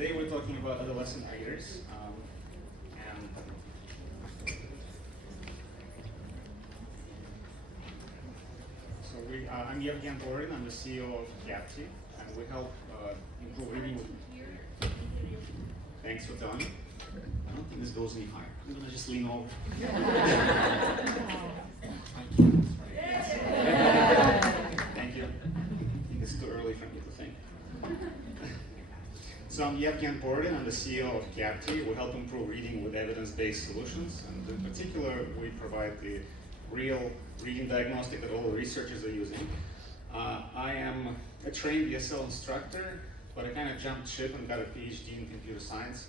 Today we're talking about adolescent readers. I'm Yevgen, I'm the CEO of Ph.D, and we help improve reading. Thanks for telling me. I don't think this goes any higher. I'm gonna just lean over. Thank you. I think it's too early for me to think. So I'm Yevgen Borodin, I'm the CEO of Ph.D. We help improve reading with evidence-based solutions, and in particular, we provide the real reading diagnostic that all the researchers are using. I am a trained ESL instructor, but I kind of jumped ship and got a Ph.D. in computer science.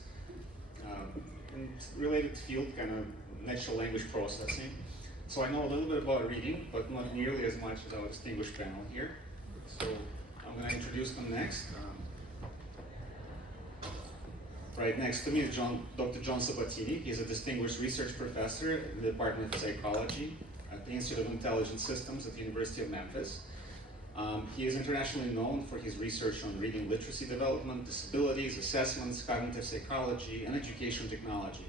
In related field, kind of natural language processing. So I know a little bit about reading, but not nearly as much as our distinguished panel here. So I'm going to introduce them next. Right next to me is Dr. John Sabatini. He's a distinguished research professor in the Department of Psychology at the Institute of Intelligent Systems at the University of Memphis. He is internationally known for his research on reading literacy development, disabilities, assessments, cognitive psychology, and education technology.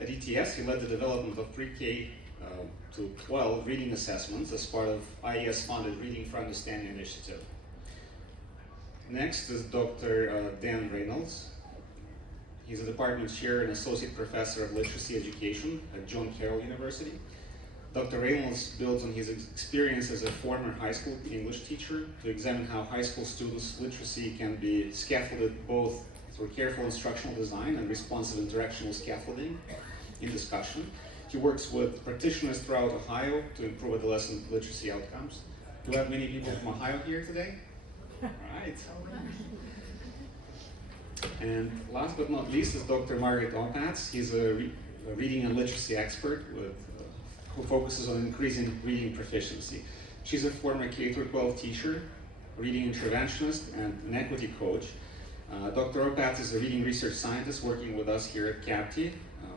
At ETS, he led the development of pre-K to 12 reading assessments as part of IES-funded Reading for Understanding initiative. Next is Dr. Dan Reynolds. He's a department chair and associate professor of literacy education at John Carroll University. Dr. Reynolds builds on his experience as a former high school English teacher to examine how high school students' literacy can be scaffolded both through careful instructional design and responsive interactional scaffolding in discussion. He works with practitioners throughout Ohio to improve adolescent literacy outcomes. Do we have many people from Ohio here today? All right. And last but not least is Dr. Margaret Opatz. He's a reading and literacy expert who focuses on increasing reading proficiency. She's a former K-12 teacher, reading interventionist, and an equity coach. Dr. Opatz is a reading research scientist working with us here at Ph.D,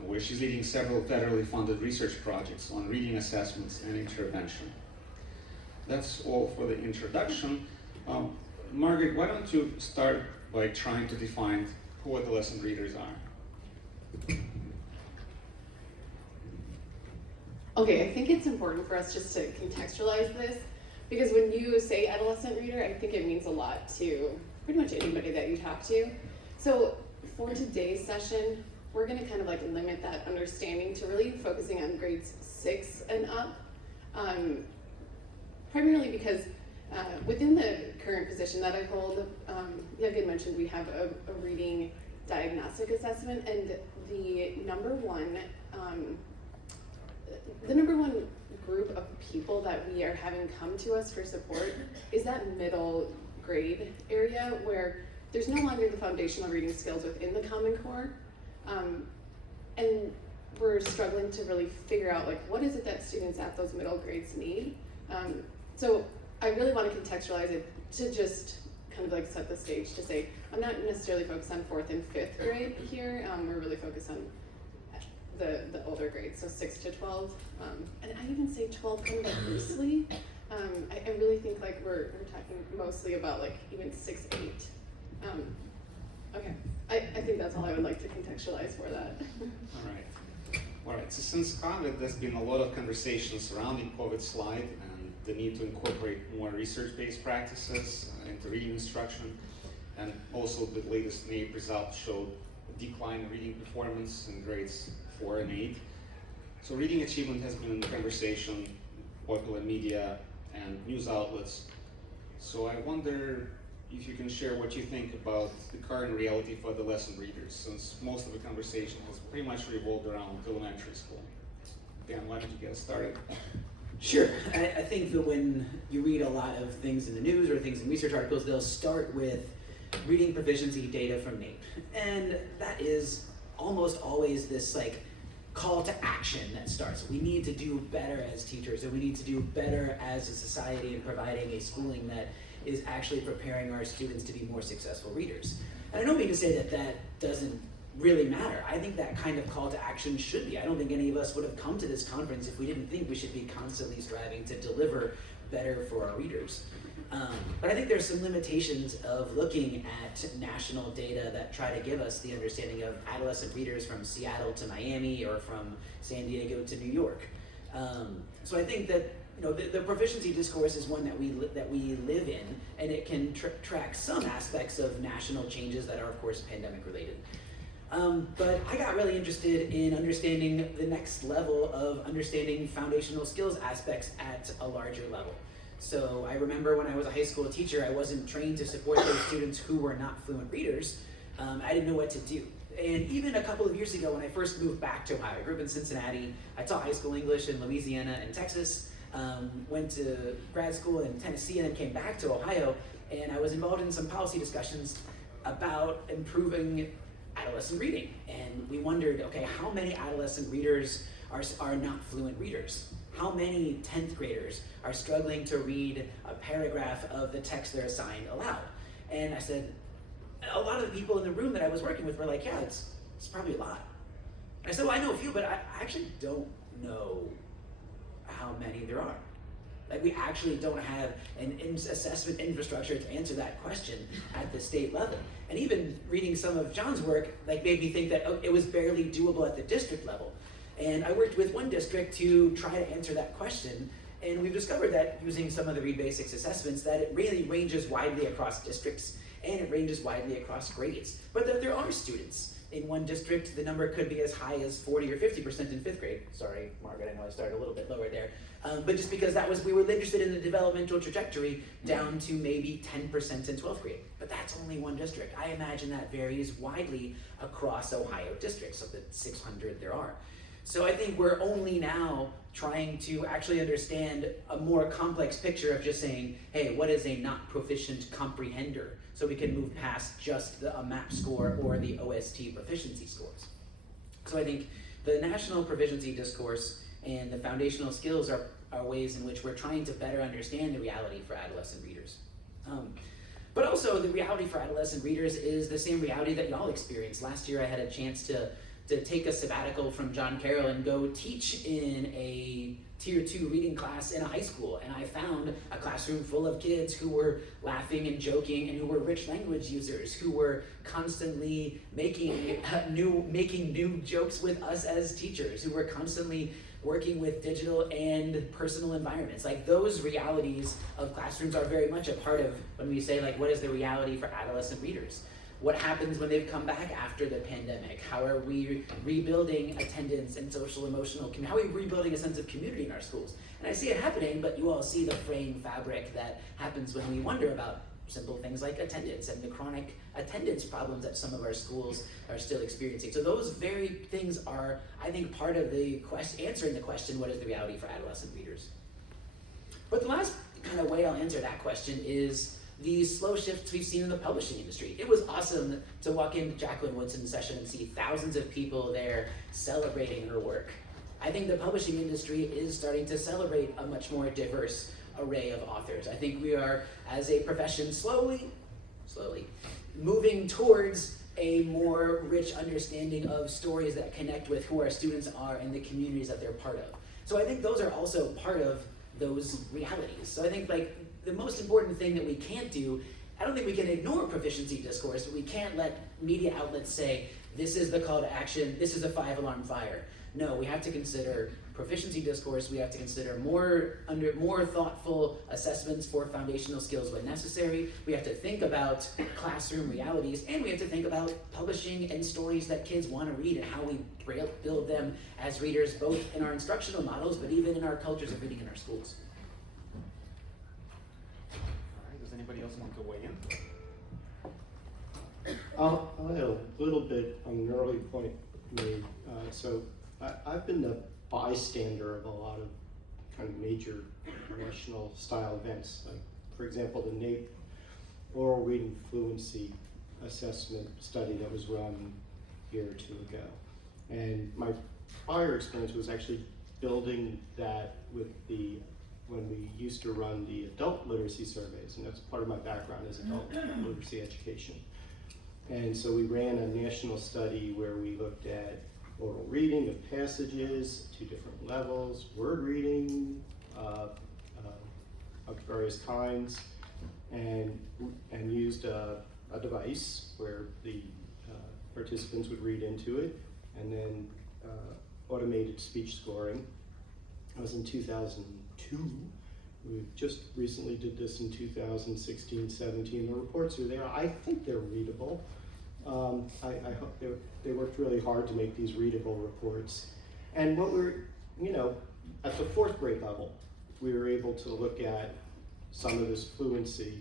where she's leading several federally funded research projects on reading assessments and intervention. That's all for the introduction. Margaret, why don't you start by trying to define who adolescent readers are? Okay, I think it's important for us just to contextualize this, because when you say adolescent reader, I think it means a lot to pretty much anybody that you talk to. So for today's session, we're gonna kind of like limit that understanding to really focusing on grades 6 and up, primarily because within the current position that I hold, Yevgen mentioned we have a reading diagnostic assessment, and the number one group of people that we are having come to us for support is that middle grade area where there's no longer the foundational reading skills within the Common Core, and we're struggling to really figure out like what is it that students at those middle grades need. So I really want to contextualize it to just kind of like set the stage to say I'm not necessarily focused on 4th and 5th grade here. We're really focused on the older grades, so 6 to 12, and I even say 12 kind of like loosely. I really think like we're talking mostly about like even 6, 8. Okay, I think that's all I would like to contextualize for that. All right. So since COVID, there's been a lot of conversation surrounding COVID slide and the need to incorporate more research-based practices into reading instruction, and also the latest NAEP results showed a decline in reading performance in grades 4 and 8. So reading achievement has been in conversation, popular media, and news outlets. So I wonder if you can share what you think about the current reality for adolescent readers, since most of the conversation has pretty much revolved around elementary school. Dan, why don't you get us started? Sure. I think that when you read a lot of things in the news or things in research articles, they'll start with reading proficiency data from NAEP. And that is almost always this like call to action that starts. We need to do better as teachers, and we need to do better as a society in providing a schooling that is actually preparing our students to be more successful readers. And I don't mean to say that that doesn't really matter. I think that kind of call to action should be. I don't think any of us would have come to this conference if we didn't think we should be constantly striving to deliver better for our readers. But I think there's some limitations of looking at national data that try to give us the understanding of adolescent readers from Seattle to Miami or from San Diego to New York. So I think that the proficiency discourse is one that we live in, and it can track some aspects of national changes that are, of course, pandemic related. But I got really interested in understanding the next level of understanding foundational skills aspects at a larger level. So I remember when I was a high school teacher, I wasn't trained to support those students who were not fluent readers. I didn't know what to do. And even a couple of years ago, when I first moved back to Ohio, I grew up in Cincinnati. I taught high school English in Louisiana and Texas, went to grad school in Tennessee, and then came back to Ohio. And I was involved in some policy discussions about improving adolescent reading. And we wondered, okay, how many adolescent readers are not fluent readers? How many 10th graders are struggling to read a paragraph of the text they're assigned aloud? And I said, a lot of the people in the room that I was working with were like, yeah, it's probably a lot. And I said, well, I know a few, but I actually don't know how many there are. Like, we actually don't have an assessment infrastructure to answer that question at the state level. And even reading some of John's work, like, made me think that it was barely doable at the district level. And I worked with one district to try to answer that question, and we've discovered that using some of the Read Basics assessments, that it really ranges widely across districts, and it ranges widely across grades. But that there are students. In one district, the number could be as high as 40 or 50% in 5th grade. Sorry, Margaret, I know I started a little bit lower there. But just because we were interested in the developmental trajectory down to maybe 10% in 12th grade. But that's only one district. I imagine that varies widely across Ohio districts, of the 600 there are. So I think we're only now trying to actually understand a more complex picture of just saying, hey, what is a not proficient comprehender? So we can move past just a MAP score or the OST proficiency scores. So I think the national proficiency discourse and the foundational skills are ways in which we're trying to better understand the reality for adolescent readers. But also the reality for adolescent readers is the same reality that y'all experienced. Last year I had a chance to take a sabbatical from John Carroll and go teach in a Tier 2 reading class in a high school. And I found a classroom full of kids who were laughing and joking and who were rich language users, who were constantly making new jokes with us as teachers, who were constantly working with digital and personal environments. Like, those realities of classrooms are very much a part of when we say, like, what is the reality for adolescent readers? What happens when they've come back after the pandemic? How are we rebuilding attendance and social emotional, how are we rebuilding a sense of community in our schools? And I see it happening, but you all see the fraying fabric that happens when we wonder about simple things like attendance and the chronic attendance problems that some of our schools are still experiencing. So those very things are, I think, part of the answering the question, what is the reality for adolescent readers? But the last kind of way I'll answer that question is the slow shifts we've seen in the publishing industry. It was awesome to walk into Jacqueline Woodson's session and see thousands of people there celebrating her work. I think the publishing industry is starting to celebrate a much more diverse array of authors. I think we are, as a profession, slowly moving towards a more rich understanding of stories that connect with who our students are and the communities that they're part of. So I think those are also part of those realities. So I think, like, the most important thing that we can't do, I don't think we can ignore proficiency discourse, but we can't let media outlets say, this is the call to action, this is a 5-alarm fire. No, we have to consider proficiency discourse, we have to consider more thoughtful assessments for foundational skills when necessary. We have to think about classroom realities, and we have to think about publishing and stories that kids want to read and how we build them as readers, both in our instructional models, but even in our cultures of reading in our schools. Does anybody else want to weigh in? I'll add a little bit on an early point made. I've been the bystander of a lot of kind of major national style events. Like, for example, the NAEP oral reading fluency assessment study that was run a year or two ago. And my prior experience was actually building that with when we used to run the adult literacy surveys, and that's part of my background is adult literacy education. And so we ran a national study where we looked at oral reading of passages, 2 different levels, word reading of various kinds, and used a device where the participants would read into it, and then automated speech scoring. That was in 2002. We just recently did this in 2016, 17. The reports are there. I think they're readable. I hope they worked really hard to make these readable reports. And what we're, at the 4th grade level, we were able to look at some of this fluency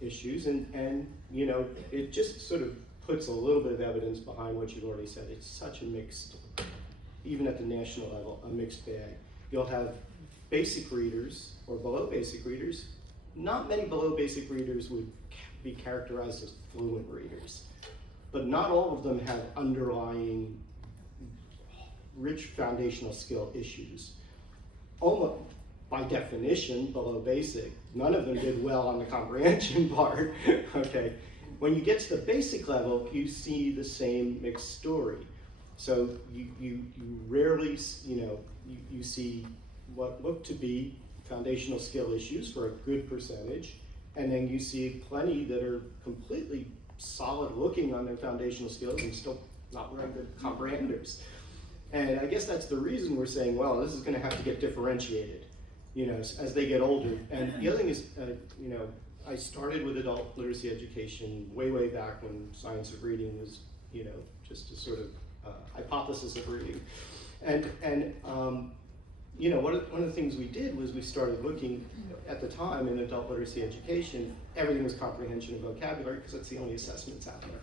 issues, and it just sort of puts a little bit of evidence behind what you've already said. It's such a mixed, even at the national level, a mixed bag. You'll have basic readers or below basic readers. Not many below basic readers would be characterized as fluent readers, but not all of them have underlying rich foundational skill issues. Almost by definition, below basic, none of them did well on the comprehension part, okay? When you get to the basic level, you see the same mixed story. So you rarely, you see what look to be foundational skill issues for a good percentage, and then you see plenty that are completely solid looking on their foundational skills and still not very good comprehenders. And I guess that's the reason we're saying, well, this is going to have to get differentiated, as they get older. And the other thing is, I started with adult literacy education way back when science of reading was, just a sort of hypothesis of reading. And one of the things we did was we started looking at the time in adult literacy education, everything was comprehension and vocabulary because that's the only assessments out there.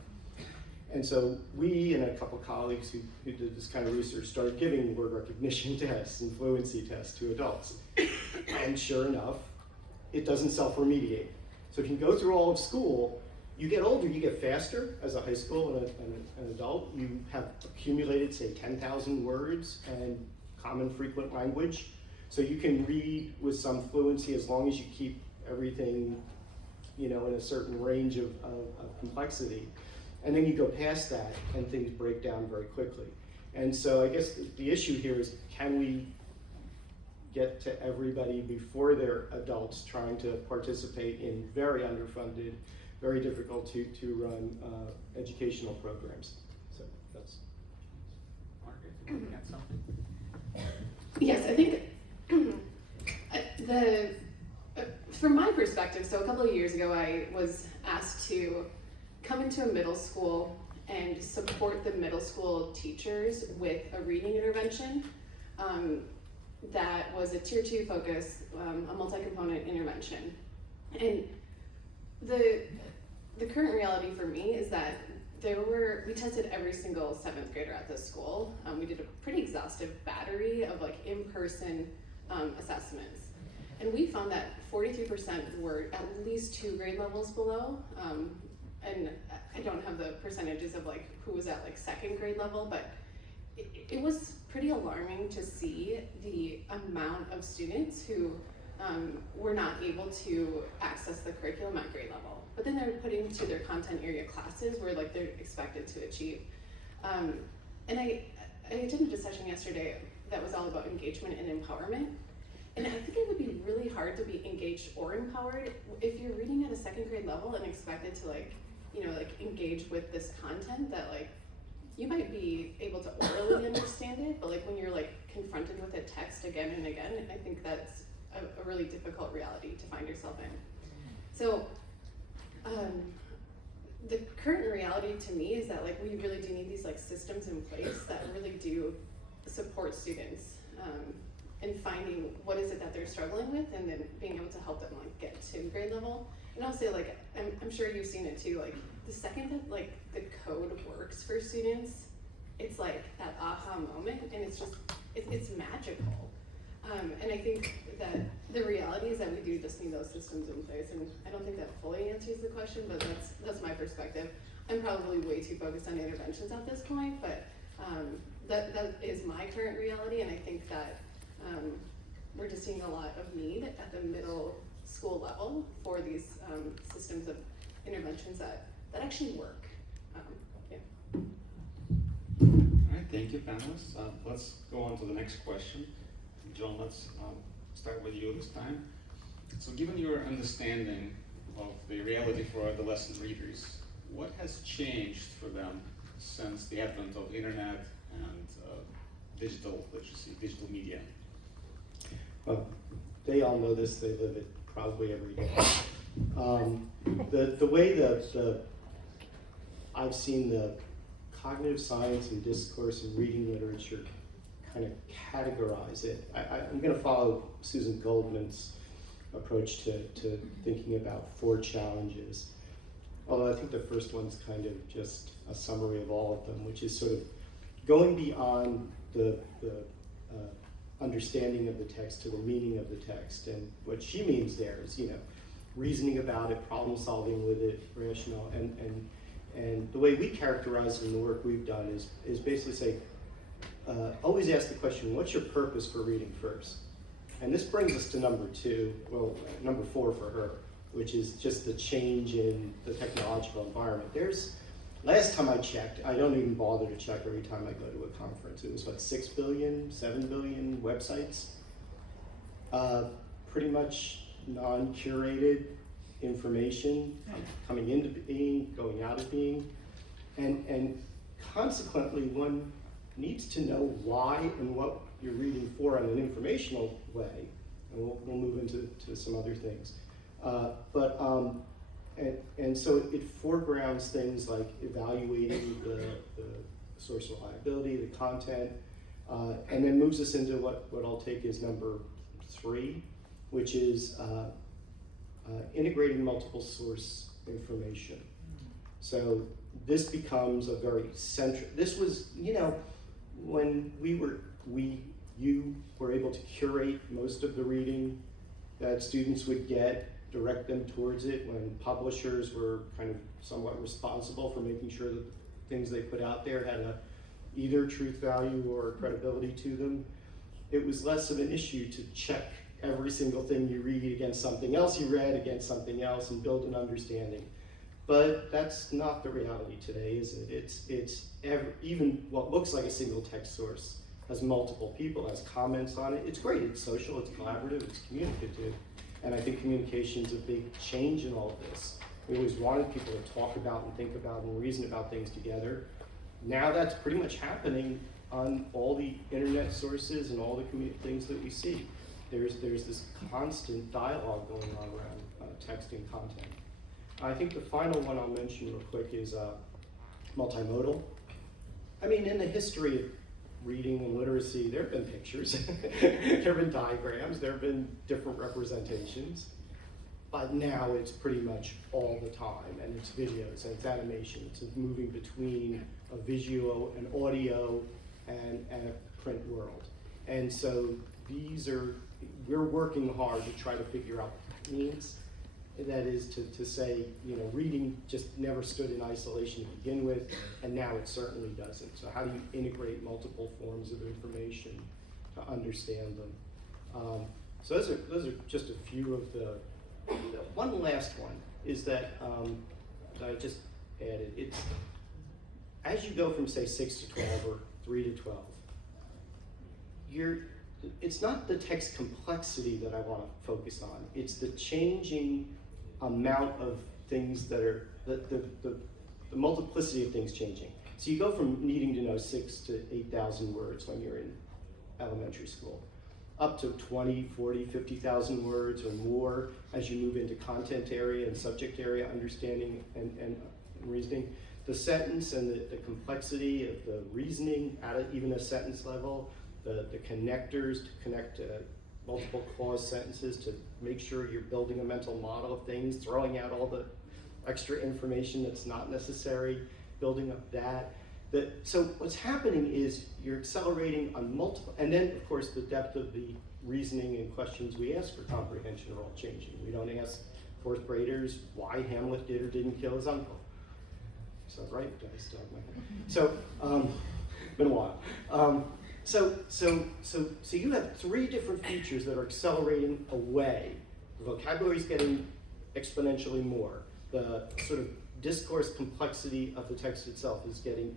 And so we and a couple colleagues who did this kind of research started giving word recognition tests and fluency tests to adults. And sure enough, it doesn't self-remediate. So if you go through all of school, you get older, you get faster as a high school and an adult. You have accumulated, say, 10,000 words and common frequent language. So you can read with some fluency as long as you keep everything, in a certain range of complexity. And then you go past that and things break down very quickly. And so I guess the issue here is, can we get to everybody before they're adults trying to participate in very underfunded, very difficult to run educational programs? So that's. Margaret, you want to add something? Yes, I think from my perspective, so a couple of years ago I was asked to come into a middle school and support the middle school teachers with a reading intervention that was a tier 2 focus, a multi-component intervention. And the current reality for me is that we tested every single 7th grader at this school. We did a pretty exhaustive battery of in-person assessments. And we found that 43% were at least 2 grade levels below. And I don't have the percentages of who was at 2nd grade level, but it was pretty alarming to see the amount of students who were not able to access the curriculum at grade level. But then they're put into their content area classes where they're expected to achieve. And I attended a session yesterday that was all about engagement and empowerment. And I think it would be really hard to be engaged or empowered if you're reading at a 2nd grade level and expected to engage with this content that you might be able to orally understand it, but when you're confronted with a text again and again, I think that's a really difficult reality to find yourself in. So the current reality to me is that we really do need these systems in place that really do support students in finding what is it that they're struggling with, and then being able to help them get to grade level. And I'll say I'm sure you've seen it too, the second that the code works for students, it's that aha moment, and it's just it's magical. And I think that the reality is that we do just need those systems in place, and I don't think that fully answers the question, but that's my perspective. I'm probably way too focused on interventions at this point, but that is my current reality, and I think that we're just seeing a lot of need at the middle school level for these systems of interventions that actually work. All right, thank you, panelists. Let's go on to the next question. John, let's start with you this time. So given your understanding of the reality for adolescent readers. What has changed for them since the advent of internet and digital literacy, digital media? Well, they all know this, they live it probably every day. The way that I've seen the cognitive science and discourse and reading literature kind of categorize it, I'm going to follow Susan Goldman's approach to thinking about 4 challenges. Although I think the first one's kind of just a summary of all of them, which is sort of going beyond the understanding of the text to the meaning of the text. And what she means there is, reasoning about it, problem solving with it, rational, and the way we characterize it in the work we've done is basically say, always ask the question, what's your purpose for reading first? And this brings us to number 4 for her, which is just the change in the technological environment. Last time I checked, I don't even bother to check every time I go to a conference. It was 6 billion, 7 billion websites. Pretty much non-curated information coming into being, going out of being. And consequently, one needs to know why and what you're reading for in an informational way. And we'll move into some other things. And so it foregrounds things like evaluating the source reliability, the content, and then moves us into what I'll take as number 3, which is integrating multiple source information. So this becomes a very central, this was, when you were able to curate most of the reading that students would get, direct them towards it, when publishers were kind of somewhat responsible for making sure that the things they put out there had either truth value or credibility to them. It was less of an issue to check every single thing you read against something else you read, against something else, and build an understanding. But that's not the reality today, is it? Even what looks like a single text source has multiple people, has comments on it. It's great, it's social, it's collaborative, it's communicative. And I think communication is a big change in all of this. We always wanted people to talk about and think about and reason about things together. Now that's pretty much happening on all the internet sources and all the things that we see. There's this constant dialogue going on around text and content. I think the final one I'll mention real quick is multimodal. I mean, in the history of reading and literacy, there have been pictures, there have been diagrams, there have been different representations, but now it's pretty much all the time, and it's videos, and it's animation, it's moving between a visual, an audio, and a print world. And so we're working hard to try to figure out what that means. That is to say, reading just never stood in isolation to begin with, and now it certainly doesn't. So how do you integrate multiple forms of information to understand them? So those are just a few of the one last one is that I just added. It's as you go from say 6 to 12 or 3 to 12, it's not the text complexity that I want to focus on. It's the changing amount of things that are, the multiplicity of things changing. So you go from needing to know 6,000 to 8,000 words when you're in elementary school, up to 20, 40, 50,000 words or more as you move into content area and subject area understanding and reasoning. The sentence and the complexity of the reasoning at even a sentence level, the connectors to connect multiple clause sentences to make sure you're building a mental model of things, throwing out all the extra information that's not necessary, building up that. So what's happening is you're accelerating on multiple, and then of course the depth of the reasoning and questions we ask for comprehension are all changing. We don't ask fourth graders why Hamlet did or didn't kill his uncle. Is that right? Did I still have my head? So, been a while. So you have 3 different features that are accelerating away. The vocabulary is getting exponentially more. The sort of discourse complexity of the text itself is getting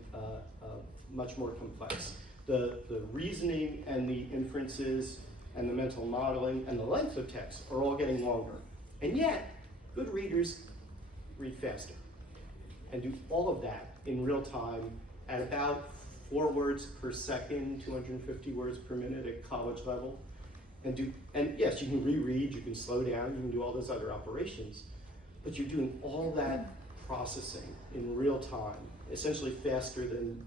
much more complex. The reasoning and the inferences and the mental modeling and the length of text are all getting longer. And yet, Good readers read faster and do all of that in real time at about 4 words per second, 250 words per minute at college level. And yes, you can reread, you can slow down, you can do all those other operations, but you're doing all that processing in real time, essentially faster than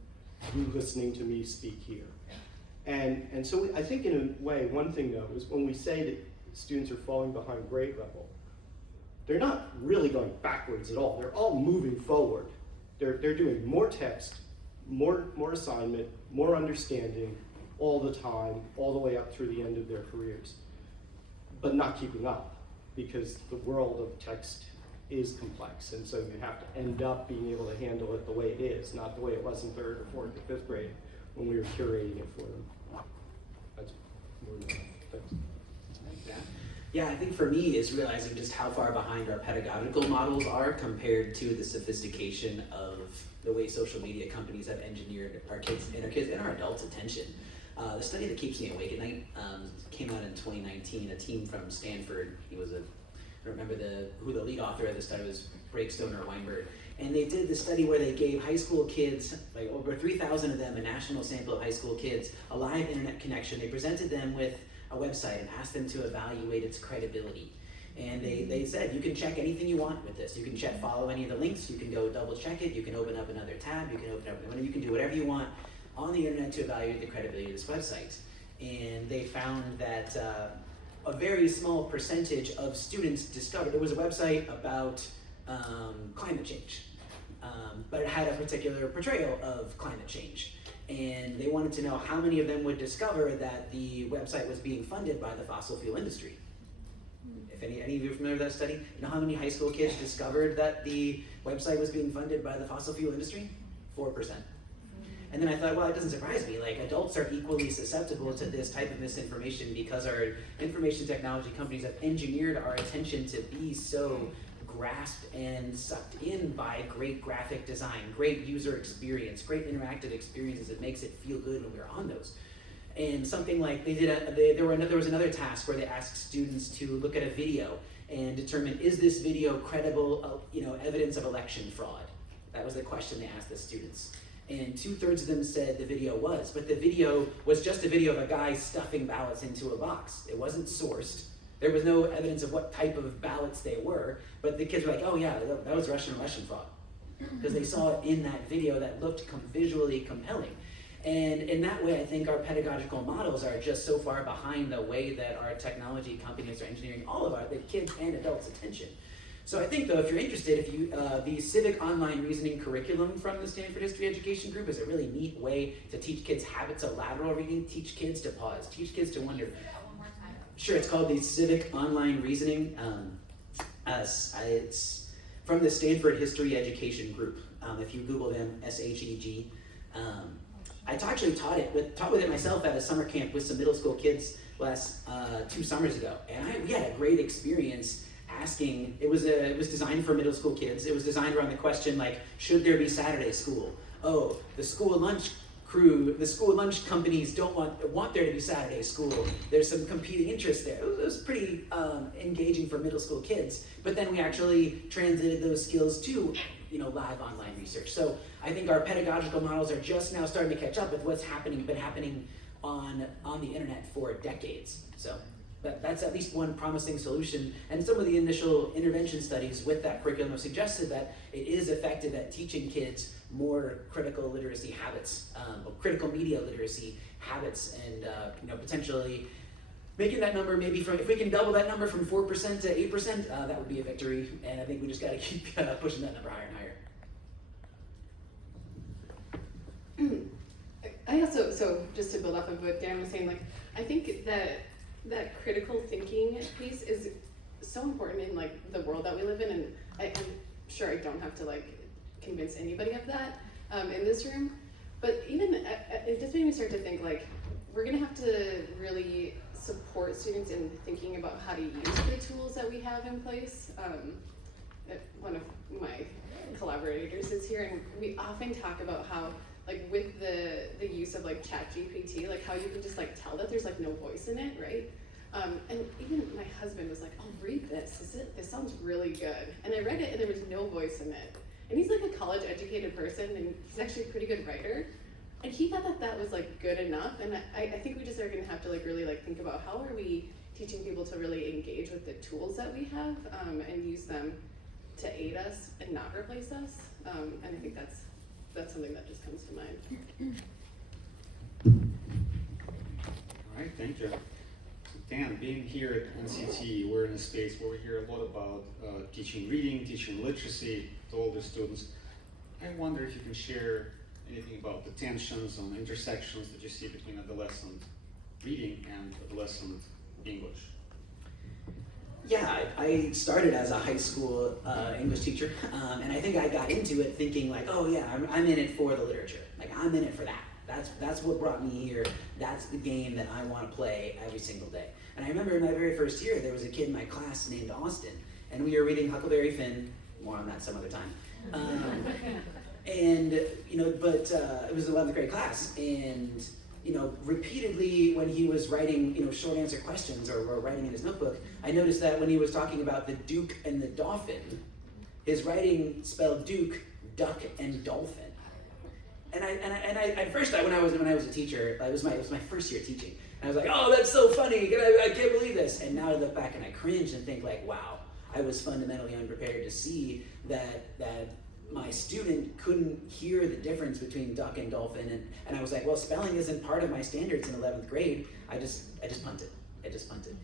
you listening to me speak here. And so I think in a way, one thing though, is when we say that students are falling behind grade level, they're not really going backwards at all. They're all moving forward. They're doing more text, more assignment, more understanding all the time, all the way up through the end of their careers, but not keeping up because the world of text is complex, and so you have to end up being able to handle it the way it is, not the way it was in 3rd or 4th or 5th grade when we were curating it for them. That's more than enough. Thanks. Like that. Yeah, I think for me is realizing just how far behind our pedagogical models are compared to the sophistication of the way social media companies have engineered our kids and our adults' attention. The study that keeps me awake at night came out in 2019. A team from Stanford, I don't remember who the lead author of the study was, Breakstone or Weinberg. And they did the study where they gave high school kids, like over 3,000 of them, a national sample of high school kids, a live internet connection. They presented them with a website and asked them to evaluate its credibility. And they said, you can check anything you want with this. You can follow any of the links, you can go double check it, you can open up another tab, you can do whatever you want on the internet to evaluate the credibility of this website. And they found that a very small percentage of students discovered, there was a website about climate change, but it had a particular portrayal of climate change. And they wanted to know how many of them would discover that the website was being funded by the fossil fuel industry. If any of you are familiar with that study, you know how many high school kids discovered that the website was being funded by the fossil fuel industry? 4%. And then I thought, well, it doesn't surprise me. Like, adults are equally susceptible to this type of misinformation because our information technology companies have engineered our attention to be so grasped and sucked in by great graphic design, great user experience, great interactive experiences. It makes it feel good when we're on those. And something like there was another task where they asked students to look at a video and determine, is this video credible, evidence of election fraud? That was the question they asked the students. And 2/3 of them said the video was, but the video was just a video of a guy stuffing ballots into a box. It wasn't sourced. There was no evidence of what type of ballots they were, but the kids were like, oh yeah, that was Russian election fraud. Because they saw it in that video that looked visually compelling. And in that way, I think our pedagogical models are just so far behind the way that our technology companies are engineering all of the kids and adults' attention. So I think though, if you're interested, the Civic Online Reasoning curriculum from the Stanford History Education Group is a really neat way to teach kids habits of lateral reading, teach kids to pause, teach kids to wonder. Sure, it's called the Civic Online Reasoning. It's from the Stanford History Education Group. If you Google them, SHEG. I actually taught with it myself at a summer camp with some middle school kids last 2 summers ago, and we had a great experience asking. It was designed for middle school kids. It was designed around the question like, should there be Saturday school? Oh, the school lunch companies don't want there to be Saturday school. There's some competing interests there. It was pretty engaging for middle school kids. But then we actually translated those skills to live online research. So I think our pedagogical models are just now starting to catch up with what's been happening on the internet for decades. So that's at least one promising solution. And some of the initial intervention studies with that curriculum have suggested that it is effective at teaching kids more critical literacy habits, or critical media literacy habits, and potentially making that number if we can double that number from 4% to 8%, that would be a victory. And I think we just got to keep pushing that number higher and higher. I also, so just to build off of what Dan was saying, like, I think that critical thinking piece is so important in the world that we live in, and I'm sure I don't have to convince anybody of that in this room, but even it just made me start to think we're gonna have to really support students in thinking about how to use the tools that we have in place. One of my collaborators is here, and we often talk about how with the use of ChatGPT, how you can just tell that there's no voice in it, right? And even my husband was like, "Oh, read this. This sounds really good." And I read it, and there was no voice in it. And he's like a college-educated person, and he's actually a pretty good writer. And he thought that that was like good enough. And I think we just are gonna have to like really like think about how are we teaching people to really engage with the tools that we have and use them to aid us and not replace us. And I think that's something that just comes to mind. All right, thank you. Dan, being here at NCTE, we're in a space where we hear a lot about teaching reading, teaching literacy to older students. I wonder if you can share anything about the tensions and intersections that you see between adolescent reading and adolescent English. Yeah, I started as a high school English teacher, and I think I got into it thinking like, oh yeah, I'm in it for the literature. Like I'm in it for that. That's what brought me here. That's the game that I want to play every single day. And I remember in my very first year, there was a kid in my class named Austin, and we were reading Huckleberry Finn. More on that some other time. And but it was the 11th grade class, and repeatedly when he was writing, short answer questions or writing in his notebook, I noticed that when he was talking about the Duke and the Dolphin, his writing spelled Duke, Duck, and Dolphin. And I at first when I was a teacher, it was my first year teaching, and I was like, oh, that's so funny, I can't believe this. And now I look back and I cringe and think like, wow, I was fundamentally unprepared to see that my student couldn't hear the difference between duck and dolphin, and I was like, well, spelling isn't part of my standards in 11th grade. I just punted.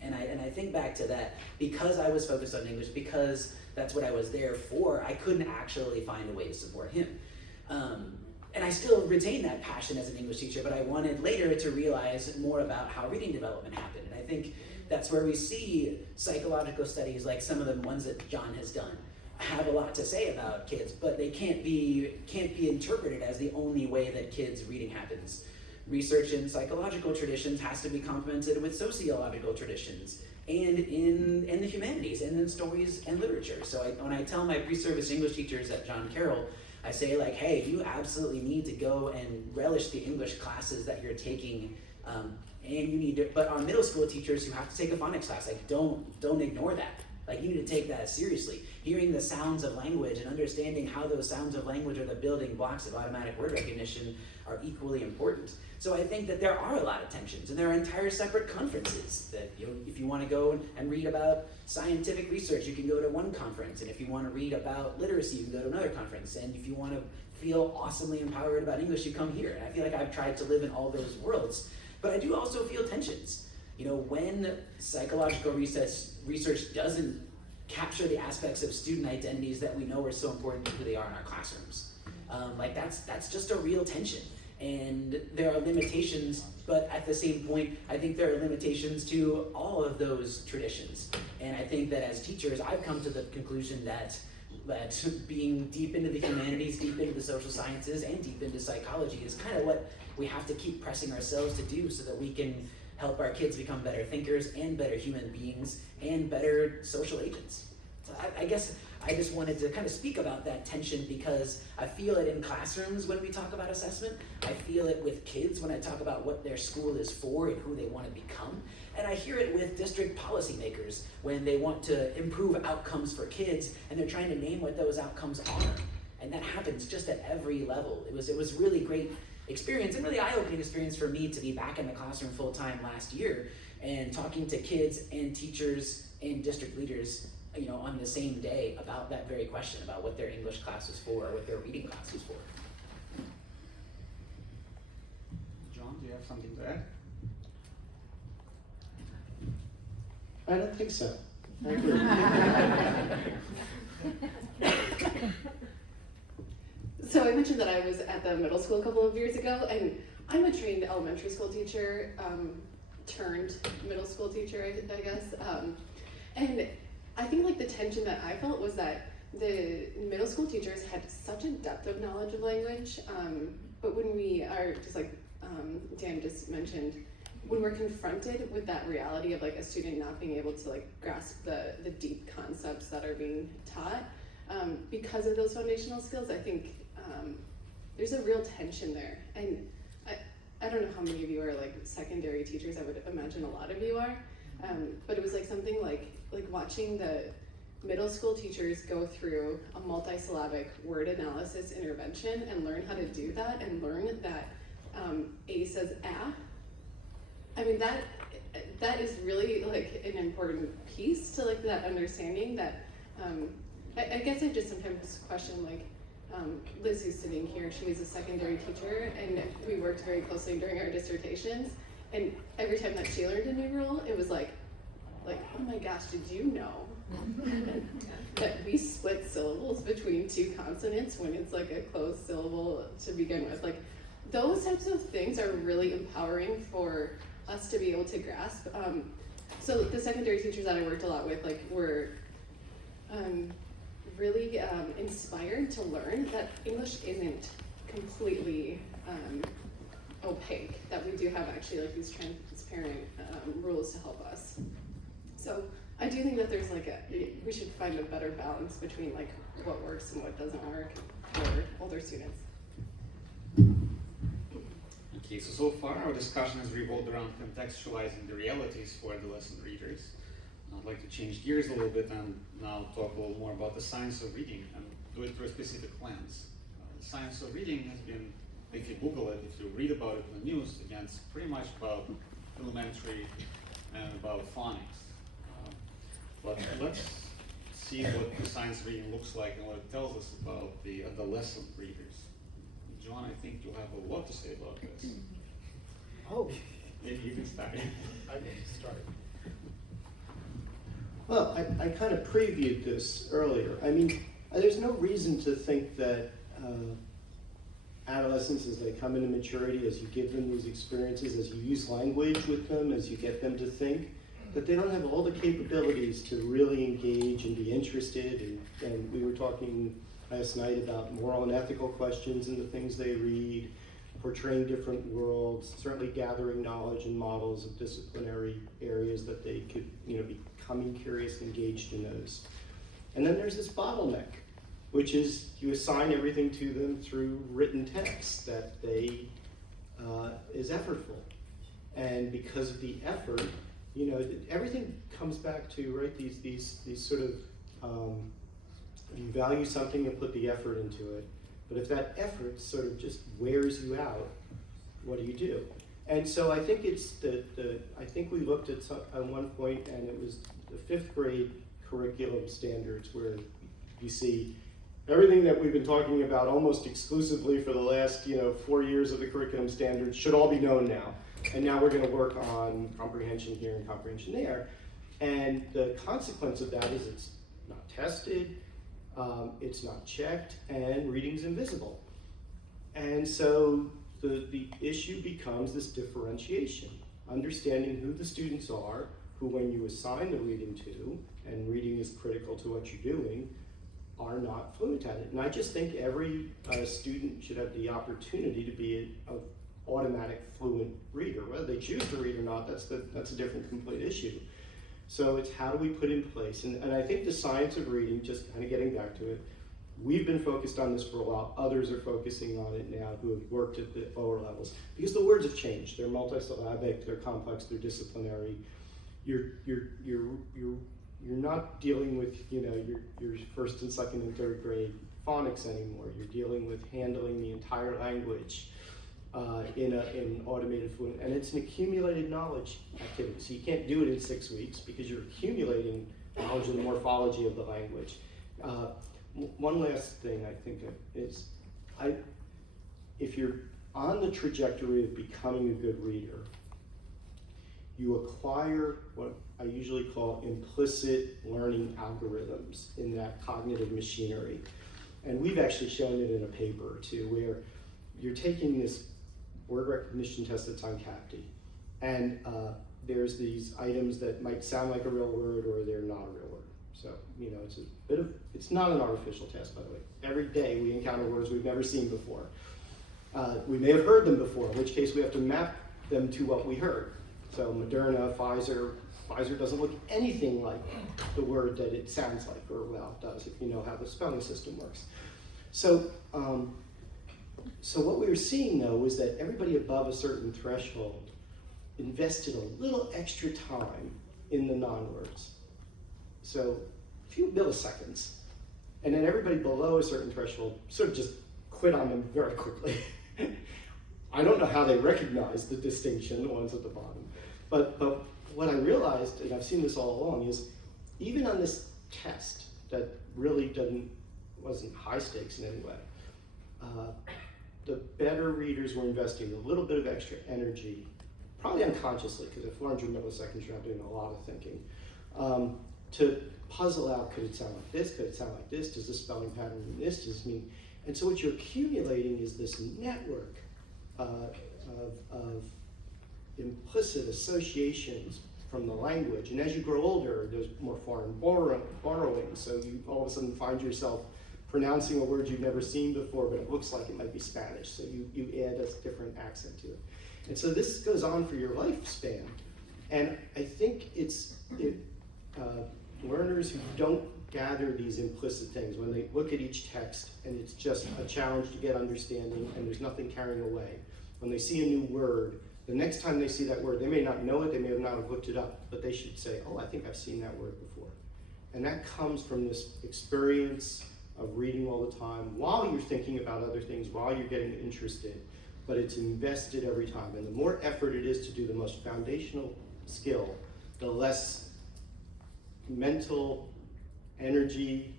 And I think back to that because I was focused on English, because that's what I was there for. I couldn't actually find a way to support him. And I still retain that passion as an English teacher, but I wanted later to realize more about how reading development happened. And I think that's where we see psychological studies like some of the ones that John has done have a lot to say about kids, but they can't be interpreted as the only way that kids' reading happens. Research in psychological traditions has to be complemented with sociological traditions, and in the humanities, and in stories and literature. So when I tell my pre-service English teachers at John Carroll, I say like, hey, you absolutely need to go and relish the English classes that you're taking, and you need to, but our middle school teachers who have to take a phonics class, like don't ignore that. Like you need to take that seriously. Hearing the sounds of language and understanding how those sounds of language are the building blocks of automatic word recognition are equally important. So I think that there are a lot of tensions, and there are entire separate conferences that if you want to go and read about scientific research, you can go to one conference, and if you want to read about literacy, you can go to another conference, and if you want to feel awesomely empowered about English, you come here. And I feel like I've tried to live in all those worlds, but I do also feel tensions. When psychological research doesn't capture the aspects of student identities that we know are so important to who they are in our classrooms, that's just a real tension. And there are limitations, but at the same point, I think there are limitations to all of those traditions. And I think that as teachers, I've come to the conclusion that being deep into the humanities, deep into the social sciences, and deep into psychology is kind of what we have to keep pressing ourselves to do so that we can help our kids become better thinkers and better human beings and better social agents. So I guess I just wanted to kind of speak about that tension because I feel it in classrooms when we talk about assessment. I feel it with kids when I talk about what their school is for and who they want to become. And I hear it with district policymakers when they want to improve outcomes for kids and they're trying to name what those outcomes are. And that happens just at every level. It was really great experience and really eye-opening experience for me to be back in the classroom full-time last year and talking to kids and teachers and district leaders on the same day about that very question, about what their English class was for, or what their reading class was for. John, do you have something to add? I don't think so. Thank you. So I mentioned that I was at the middle school a couple of years ago, and I'm a trained elementary school teacher, turned middle school teacher, I guess. And I think like the tension that I felt was that the middle school teachers had such a depth of knowledge of language, but when we are just like Dan just mentioned, when we're confronted with that reality of like a student not being able to like grasp the deep concepts that are being taught, because of those foundational skills, I think there's a real tension there. And I don't know how many of you are like secondary teachers. I would imagine a lot of you are. But it was like something like watching the middle school teachers go through a multisyllabic word analysis intervention and learn how to do that, and learn that A says ah. I mean, that is really like an important piece to like that understanding that, I guess I just sometimes question like, Liz, who's sitting here, she was a secondary teacher, and we worked very closely during our dissertations, and every time that she learned a new rule, it was like, oh my gosh, did you know that we split syllables between two consonants when it's like a closed syllable to begin with? Like, those types of things are really empowering for us to be able to grasp. So the secondary teachers that I worked a lot with, like, were really inspired to learn that English isn't completely opaque, that we do have actually like these transparent rules to help us. So I do think that there's like we should find a better balance between like what works and what doesn't work for older students. Okay, so far our discussion has revolved around contextualizing the realities for adolescent readers. I'd like to change gears a little bit and now talk a little more about the science of reading and do it through a specific lens. The science of reading has been, if you Google it, if you read about it in the news, again, it's pretty much about elementary and about phonics. But let's see what the science of reading looks like and what it tells us about the adolescent readers. John, I think you have a lot to say about this. Oh, Maybe you can start. I can start. Well, I kind of previewed this earlier. I mean, there's no reason to think that adolescents, as they come into maturity, as you give them these experiences, as you use language with them, as you get them to think, that they don't have all the capabilities to really engage and be interested. And we were talking last night about moral and ethical questions in the things they read, portraying different worlds, certainly gathering knowledge and models of disciplinary areas that they could, be becoming curious, engaged in those. And then there's this bottleneck, which is you assign everything to them through written text that they is effortful. And because of the effort, everything comes back to, right, these sort of, you value something and put the effort into it. But if that effort sort of just wears you out, what do you do? And so I think it's I think we looked at one point, and it was the 5th grade curriculum standards, where you see everything that we've been talking about almost exclusively for the last 4 years of the curriculum standards should all be known now. And now we're going to work on comprehension here and comprehension there. And the consequence of that is it's not tested, it's not checked, and reading's invisible. And so the issue becomes this differentiation, understanding who the students are, who when you assign the reading to, and reading is critical to what you're doing, are not fluent at it. And I just think every student should have the opportunity to be an automatic fluent reader. Whether they choose to read or not, that's a different complete issue. So it's how do we put in place, and I think the science of reading, just kind of getting back to it, we've been focused on this for a while. Others are focusing on it now who have worked at the lower levels, because the words have changed. They're multisyllabic, they're complex, they're disciplinary. You're not dealing with your 1st and 2nd and 3rd grade phonics anymore. You're dealing with handling the entire language in automated fluent, and it's an accumulated knowledge activity. So you can't do it in 6 weeks because you're accumulating knowledge of the morphology of the language. One last thing I think of is, if you're on the trajectory of becoming a good reader, you acquire what I usually call implicit learning algorithms in that cognitive machinery. And we've actually shown it in a paper too, where you're taking this word recognition test that's on CAPTI, and there's these items that might sound like a real word or they're not a real word. So, it's not an artificial test, by the way. Every day we encounter words we've never seen before. We may have heard them before, in which case we have to map them to what we heard. So Moderna, Pfizer doesn't look anything like the word that it sounds like, or well, it does if you know how the spelling system works. So what we were seeing though was that everybody above a certain threshold invested a little extra time in the non-words. So a few milliseconds. And then everybody below a certain threshold sort of just quit on them very quickly. I don't know how they recognize the distinction, the ones at the bottom. But what I realized, and I've seen this all along, is even on this test that really wasn't high stakes in any way, the better readers were investing a little bit of extra energy, probably unconsciously, because at 400 milliseconds you're not doing a lot of thinking, to puzzle out, could it sound like this, could it sound like this, does this spelling pattern mean this, does this mean, and so what you're accumulating is this network of implicit associations from the language, and as you grow older, there's more foreign borrowing, so you all of a sudden find yourself pronouncing a word you've never seen before, but it looks like it might be Spanish, so you add a different accent to it. And so this goes on for your lifespan, and I think learners who don't gather these implicit things, when they look at each text and it's just a challenge to get understanding and there's nothing carrying away, when they see a new word, the next time they see that word, they may not know it, they may not have looked it up, but they should say, oh, I think I've seen that word before. And that comes from this experience of reading all the time, while you're thinking about other things, while you're getting interested, but it's invested every time. And the more effort it is to do the most foundational skill, the less mental energy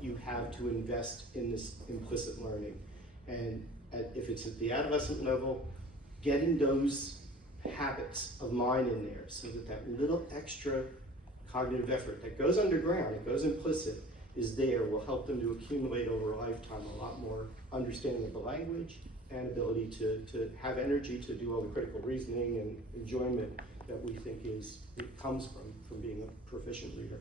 you have to invest in this implicit learning. And if it's at the adolescent level, getting those habits of mind in there so that little extra cognitive effort that goes underground, it goes implicit, is there, will help them to accumulate over a lifetime a lot more understanding of the language and ability to have energy to do all the critical reasoning and enjoyment that we think comes from being a proficient reader.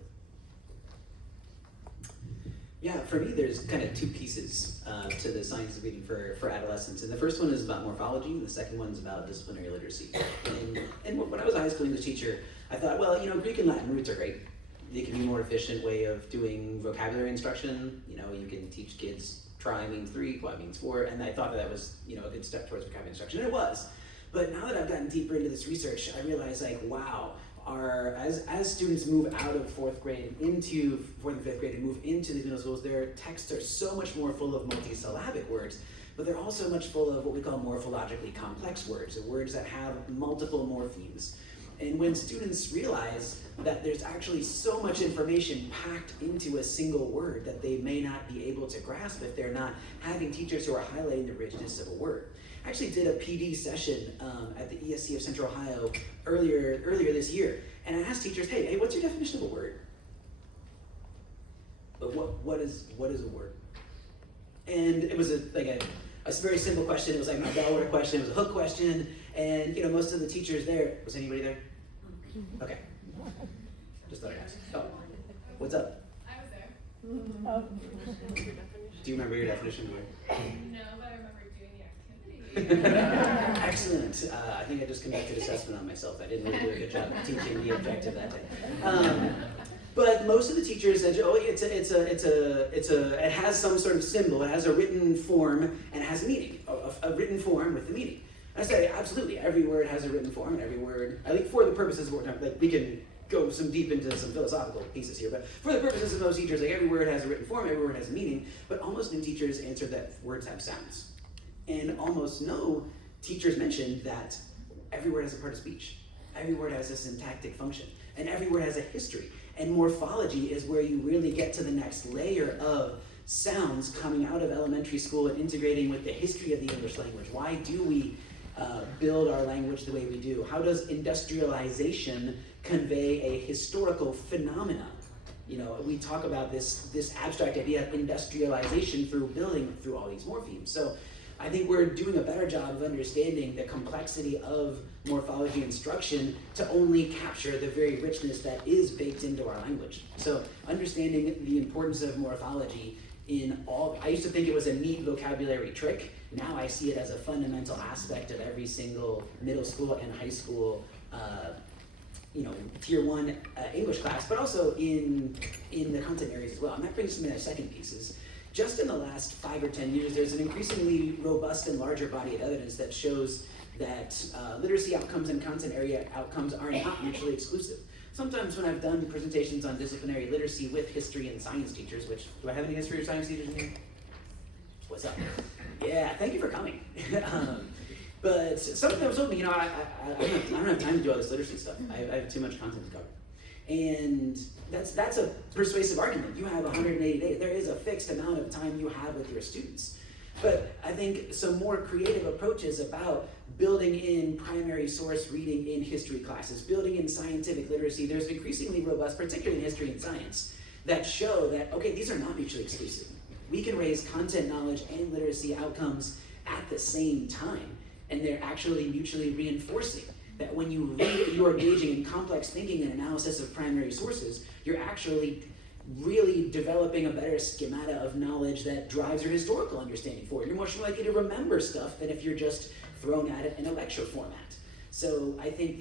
Yeah, for me, there's kind of two pieces to the science of reading for adolescents. And the first one is about morphology, and the second one's about disciplinary literacy. And when I was a high school English teacher, I thought, well, Greek and Latin roots are great. They can be a more efficient way of doing vocabulary instruction. You can teach kids try means 3, qua means 4, and I thought that was a good step towards vocabulary instruction, and it was. But now that I've gotten deeper into this research, I realize wow, as students move out of 4th grade into 4th and 5th grade and move into these middle schools, their texts are so much more full of multisyllabic words, but they're also much full of what we call morphologically complex words, or words that have multiple morphemes. And when students realize that there's actually so much information packed into a single word that they may not be able to grasp if they're not having teachers who are highlighting the richness of a word. I actually did a PD session at the ESC of Central Ohio earlier this year, and I asked teachers, hey, what's your definition of a word? But what is a word? And it was a very simple question. It was like my bellwether question. It was a hook question, and most of the teachers there. Was anybody there? Okay. Just thought I'd ask. Oh, what's up? I was there. Do you remember your definition of a word? No, but I remember doing the activity. Excellent. I think I just conducted assessment on myself. I didn't really do a good job of teaching the objective that day. But most of the teachers said, "Oh, it has some sort of symbol. It has a written form and it has a meaning. A written form with the meaning." I say, absolutely. Every word has a written form, and every word. I think for the purposes of what we can go deep into some philosophical pieces here, but for the purposes of most teachers, every word has a written form, every word has a meaning. But almost no teachers answered that words have sounds, and almost no teachers mentioned that every word has a part of speech. Every word has a syntactic function, and every word has a history. And morphology is where you really get to the next layer of sounds coming out of elementary school and integrating with the history of the English language. Why do we build our language the way we do? How does industrialization convey a historical phenomena? We talk about this abstract idea of industrialization through building through all these morphemes. So I think we're doing a better job of understanding the complexity of morphology instruction to only capture the very richness that is baked into our language. So understanding the importance of morphology I used to think it was a neat vocabulary trick. Now I see it as a fundamental aspect of every single middle school and high school tier 1 English class, but also in the content areas as well. And that brings me to the second piece is, just in the last 5 or 10 years, there's an increasingly robust and larger body of evidence that shows that literacy outcomes and content area outcomes are not mutually exclusive. sometimes when I've done presentations on disciplinary literacy with history and science teachers, which, do I have any history or science teachers in here? What's up? Yeah, thank you for coming. But something that was told me, you know, I don't have time to do all this literacy stuff. I have too much content to cover. And that's a persuasive argument. You have 180 days. There is a fixed amount of time you have with your students. But I think some more creative approaches about building in primary source reading in history classes, building in scientific literacy, there's increasingly robust, particularly in history and science, that show that, okay, these are not mutually exclusive. We can raise content knowledge and literacy outcomes at the same time, and they're actually mutually reinforcing. That when you read, you're engaging in complex thinking and analysis of primary sources, you're actually really developing a better schemata of knowledge that drives your historical understanding forward. You're much more likely to remember stuff than if you're just thrown at it in a lecture format. So I think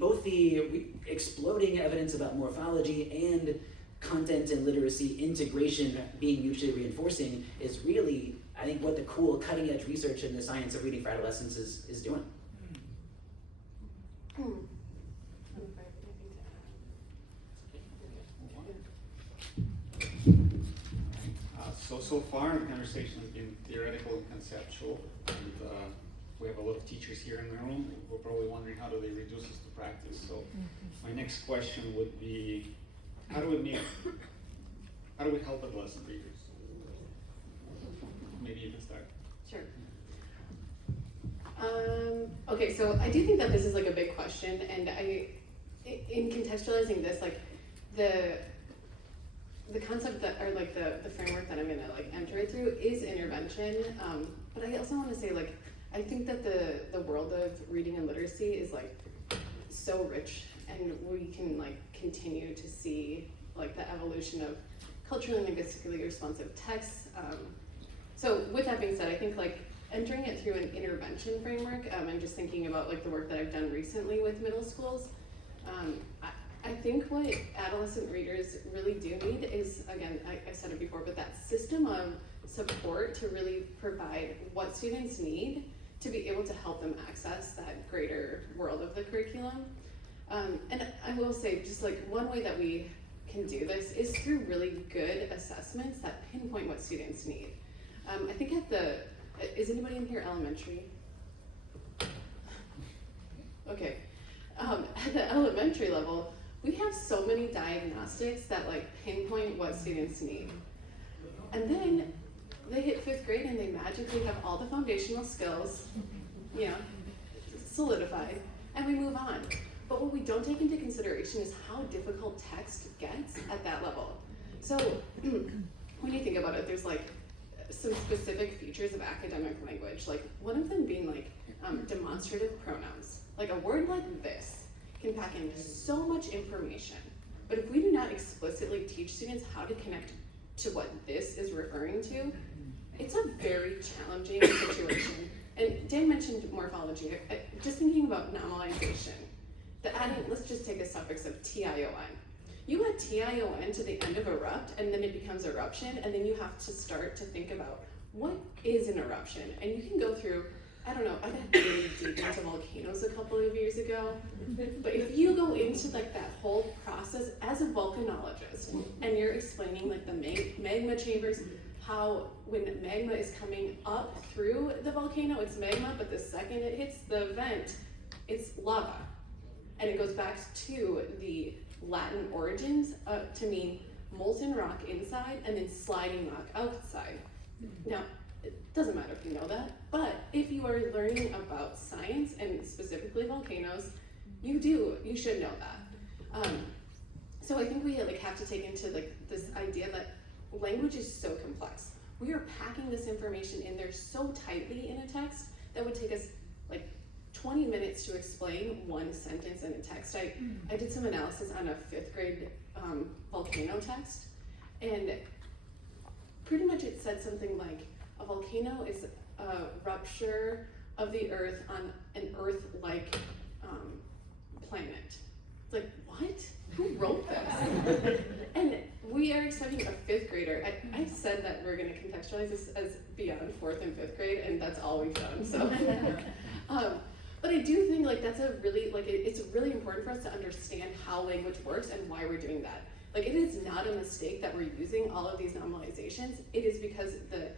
both the exploding evidence about morphology and content and literacy integration being mutually reinforcing is really, I think, what the cool cutting edge research in the science of reading for adolescents is doing. So far the conversation has been theoretical and conceptual, and we have a lot of teachers here in the room. We're probably wondering, how do they reduce this to practice? So my next question would be, how do we help adolescent readers? Maybe you can start. Sure. Okay, so I do think that this is like a big question, and in contextualizing this, like the concept that, or like the framework that I'm gonna like enter it through is intervention. But I also want to say, like, I think that the world of reading and literacy is like so rich, and we can like continue to see like the evolution of culturally and linguistically responsive texts. So with that being said, I think like entering it through an intervention framework, and just thinking about like the work that I've done recently with middle schools, I think what adolescent readers really do need is, again, I said it before, but that system of support to really provide what students need to be able to help them access that greater world of the curriculum. And I will say, just like one way that we can do this is through really good assessments that pinpoint what students need. I think is anybody in here elementary? Okay. At the elementary level, we have so many diagnostics that like pinpoint what students need. And then they hit 5th grade and they magically have all the foundational skills, you know, solidified, and we move on. But what we don't take into consideration is how difficult text gets at that level. So when you think about it, there's like some specific features of academic language, like one of them being like demonstrative pronouns. Like a word like this can pack in so much information, but if we do not explicitly teach students how to connect to what this is referring to, it's a very challenging situation. And Dan mentioned morphology. Just thinking about nominalization, let's just take a suffix of tion. You add tion to the end of erupt, and then it becomes eruption, and then you have to start to think about what is an eruption. And you can go through, I don't know, I got really deep into volcanoes a couple of years ago, but if you go into like that whole process as a volcanologist, and you're explaining like the magma chambers, how when magma is coming up through the volcano, it's magma, but the second it hits the vent, it's lava. And it goes back to the Latin origins to mean molten rock inside and then sliding rock outside. Now, it doesn't matter if you know that, but if you are learning about science and specifically volcanoes, you should know that. So I think we like have to take into like this idea that language is so complex. We are packing this information in there so tightly in a text that would take us like 20 minutes to explain one sentence in a text. I did some analysis on a 5th grade volcano text, and pretty much it said something like, a volcano is a rupture of the earth on an earth-like planet. It's like, what? Who wrote this? And we are expecting a 5th grader. I said that we're going to contextualize this as beyond 4th and 5th grade, and that's all we've done. So, But I do think like that's a really, like it's really important for us to understand how language works and why we're doing that. Like it is not a mistake that we're using all of these nominalizations. It is because the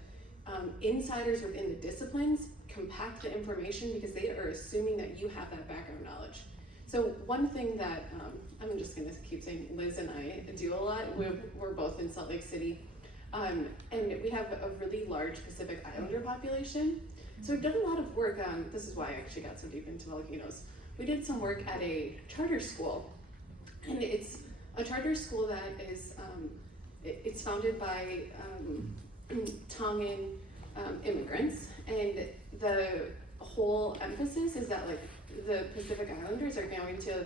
insiders within the disciplines compact the information because they are assuming that you have that background knowledge. So one thing that, I'm just gonna keep saying Liz and I do a lot, we're both in Salt Lake City, and we have a really large Pacific Islander population. So we've done a lot of work on, this is why I actually got so deep into volcanoes. We did some work at a charter school, and it's a charter school that is, it's founded by Tongan immigrants, and the whole emphasis is that like the Pacific Islanders are going to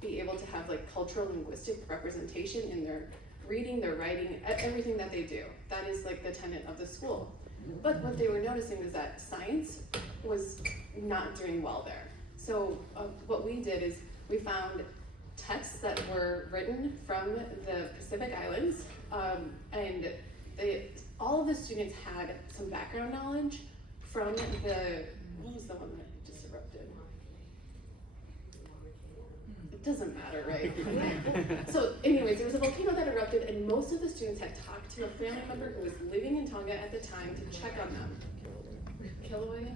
be able to have like cultural linguistic representation in their reading, their writing, everything that they do. That is like the tenet of the school. But what they were noticing is that science was not doing well there. So what we did is we found texts that were written from the Pacific Islands, and all of the students had some background knowledge from the, what was the one that just erupted? It doesn't matter, right? So anyways, there was a volcano that erupted and most of the students had talked to a family member who was living in Tonga at the time to check on them. Kilauea?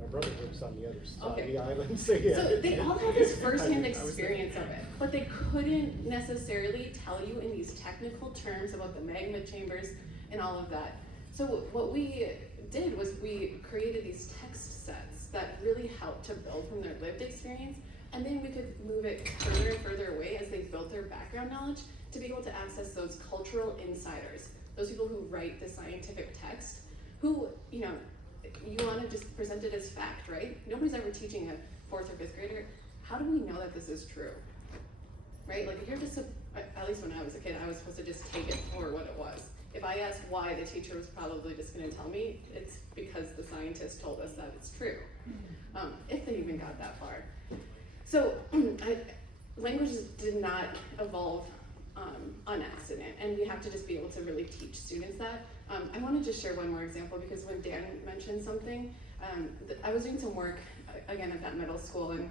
My brother lives on the other side Okay. of the island, so yeah. So they all had this firsthand I was there. experience of it, but they couldn't necessarily tell you in these technical terms about the magma chambers and all of that. So what we did was we created these text sets that really helped to build from their lived experience, and then we could move it further and further away as they built their background knowledge to be able to access those cultural insiders, those people who write the scientific text, who, you know, you want to just present it as fact, right? Nobody's ever teaching a 4th or 5th grader, how do we know that this is true? Right? Like if you're just, at least when I was a kid, I was supposed to just take it for what it was. If I asked why, the teacher was probably just going to tell me it's because the scientist told us that it's true, if they even got that far. So languages did not evolve on accident, and we have to just be able to really teach students that. I want to just share one more example because when Dan mentioned something, I was doing some work again at that middle school, and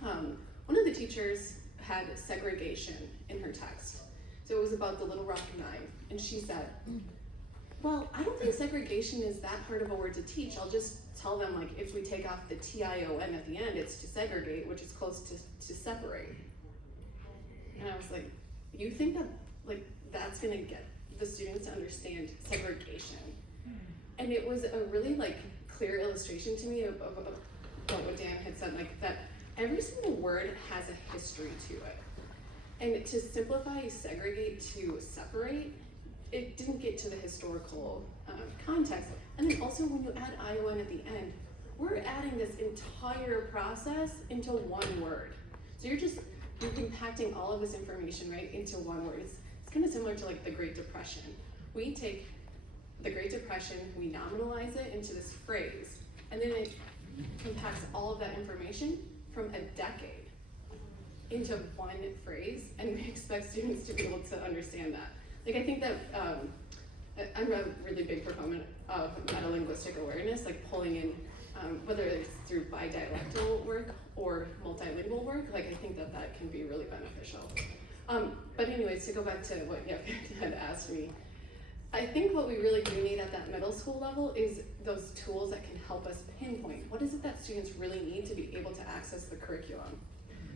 one of the teachers had segregation in her text. So it was about the Little Rock Nine, and she said, well, I don't think segregation is that hard of a word to teach. I'll just tell them, like, if we take off the T-I-O-N at the end, it's to segregate, which is close to separate. And I was like, you think that, like, that's gonna get the students to understand segregation? And it was a really, like, clear illustration to me of what Dan had said, like, that every single word has a history to it. And to simplify segregate to separate, it didn't get to the historical context. And then also when you add ION at the end, we're adding this entire process into one word. So you're compacting all of this information, right, into one word. It's kind of similar to like the Great Depression. We take the Great Depression, we nominalize it into this phrase, and then it compacts all of that information from a decade into one phrase, and we expect students to be able to understand that. Like I think that I'm a really big proponent of meta-linguistic awareness, like pulling in, whether it's through bidialectal work or multilingual work, like I think that that can be really beneficial. But anyways, to go back to what Yevgen had asked me, I think what we really do need at that middle school level is those tools that can help us pinpoint what is it that students really need to be able to access the curriculum.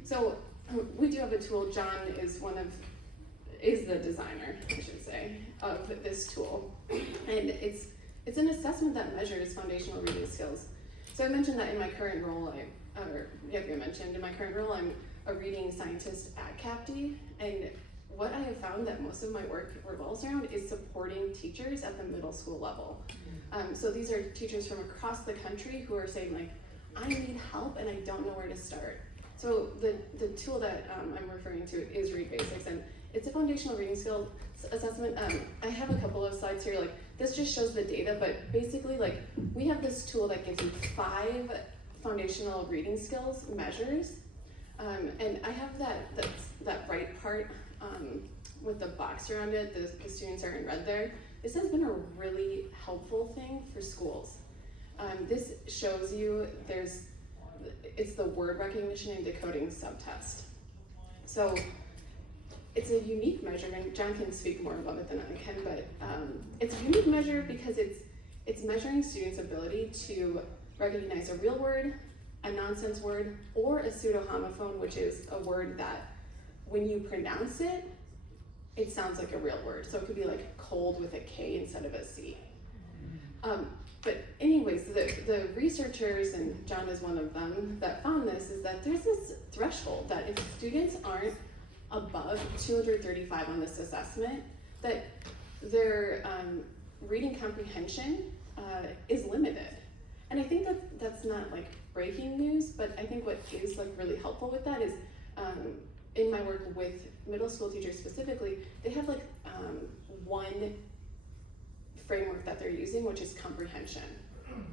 So we do have a tool. John is the designer, I should say, of this tool, and it's an assessment that measures foundational reading skills. So I mentioned that in my current role, Yevgen mentioned, in my current role, I'm a reading scientist at Ph.D, and what I have found that most of my work revolves around is supporting teachers at the middle school level. So these are teachers from across the country who are saying like, I need help and I don't know where to start. So the tool that I'm referring to is Read Basics, and it's a foundational reading skill assessment. I have a couple of slides here, like this just shows the data, but basically like we have this tool that gives you 5 foundational reading skills measures. And I have that right part with the box around it, the students are in red there. This has been a really helpful thing for schools. This shows you there's it's the word recognition and decoding subtest. So it's a unique measurement. John can speak more about it than I can, but it's a unique measure because it's measuring students' ability to recognize a real word, a nonsense word, or a pseudo-homophone, which is a word that when you pronounce it, it sounds like a real word. So it could be like cold with a K instead of a C. But anyways, the researchers, and John is one of them, that found this is that there's this threshold that if students aren't above 235 on this assessment, that their reading comprehension is limited. And I think that that's not like breaking news, but I think what is like really helpful with that is in my work with middle school teachers specifically, they have like one framework that they're using, which is comprehension.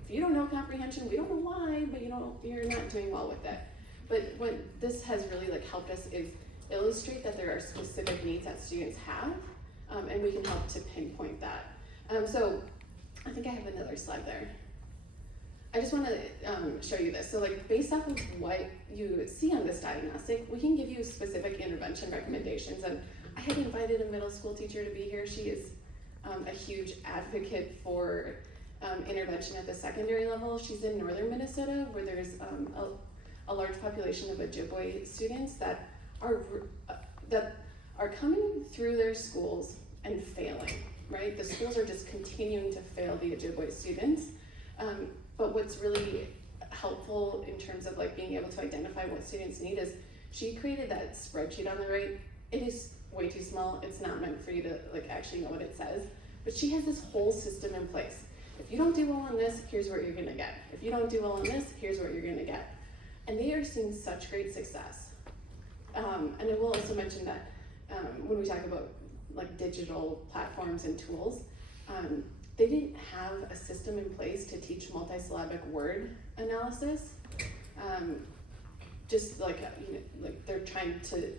If you don't know comprehension, we don't know why, but you're not doing well with it. But what this has really like helped us is illustrate that there are specific needs that students have, and we can help to pinpoint that. So I think I have another slide there. I just want to show you this. So like based off of what you see on this diagnostic, we can give you specific intervention recommendations. And I had invited a middle school teacher to be here. She is a huge advocate for intervention at the secondary level. She's in northern Minnesota, where there's a large population of Ojibwe students that are coming through their schools and failing, right? The schools are just continuing to fail the Ojibwe students. But what's really helpful in terms of like being able to identify what students need is she created that spreadsheet on the right. It is way too small. It's not meant for you to like actually know what it says. But she has this whole system in place. If you don't do well on this, here's what you're gonna get. If you don't do well on this, here's what you're gonna get. And they are seeing such great success. And I will also mention that when we talk about like digital platforms and tools, they didn't have a system in place to teach multisyllabic word analysis. Just like, like they're trying to,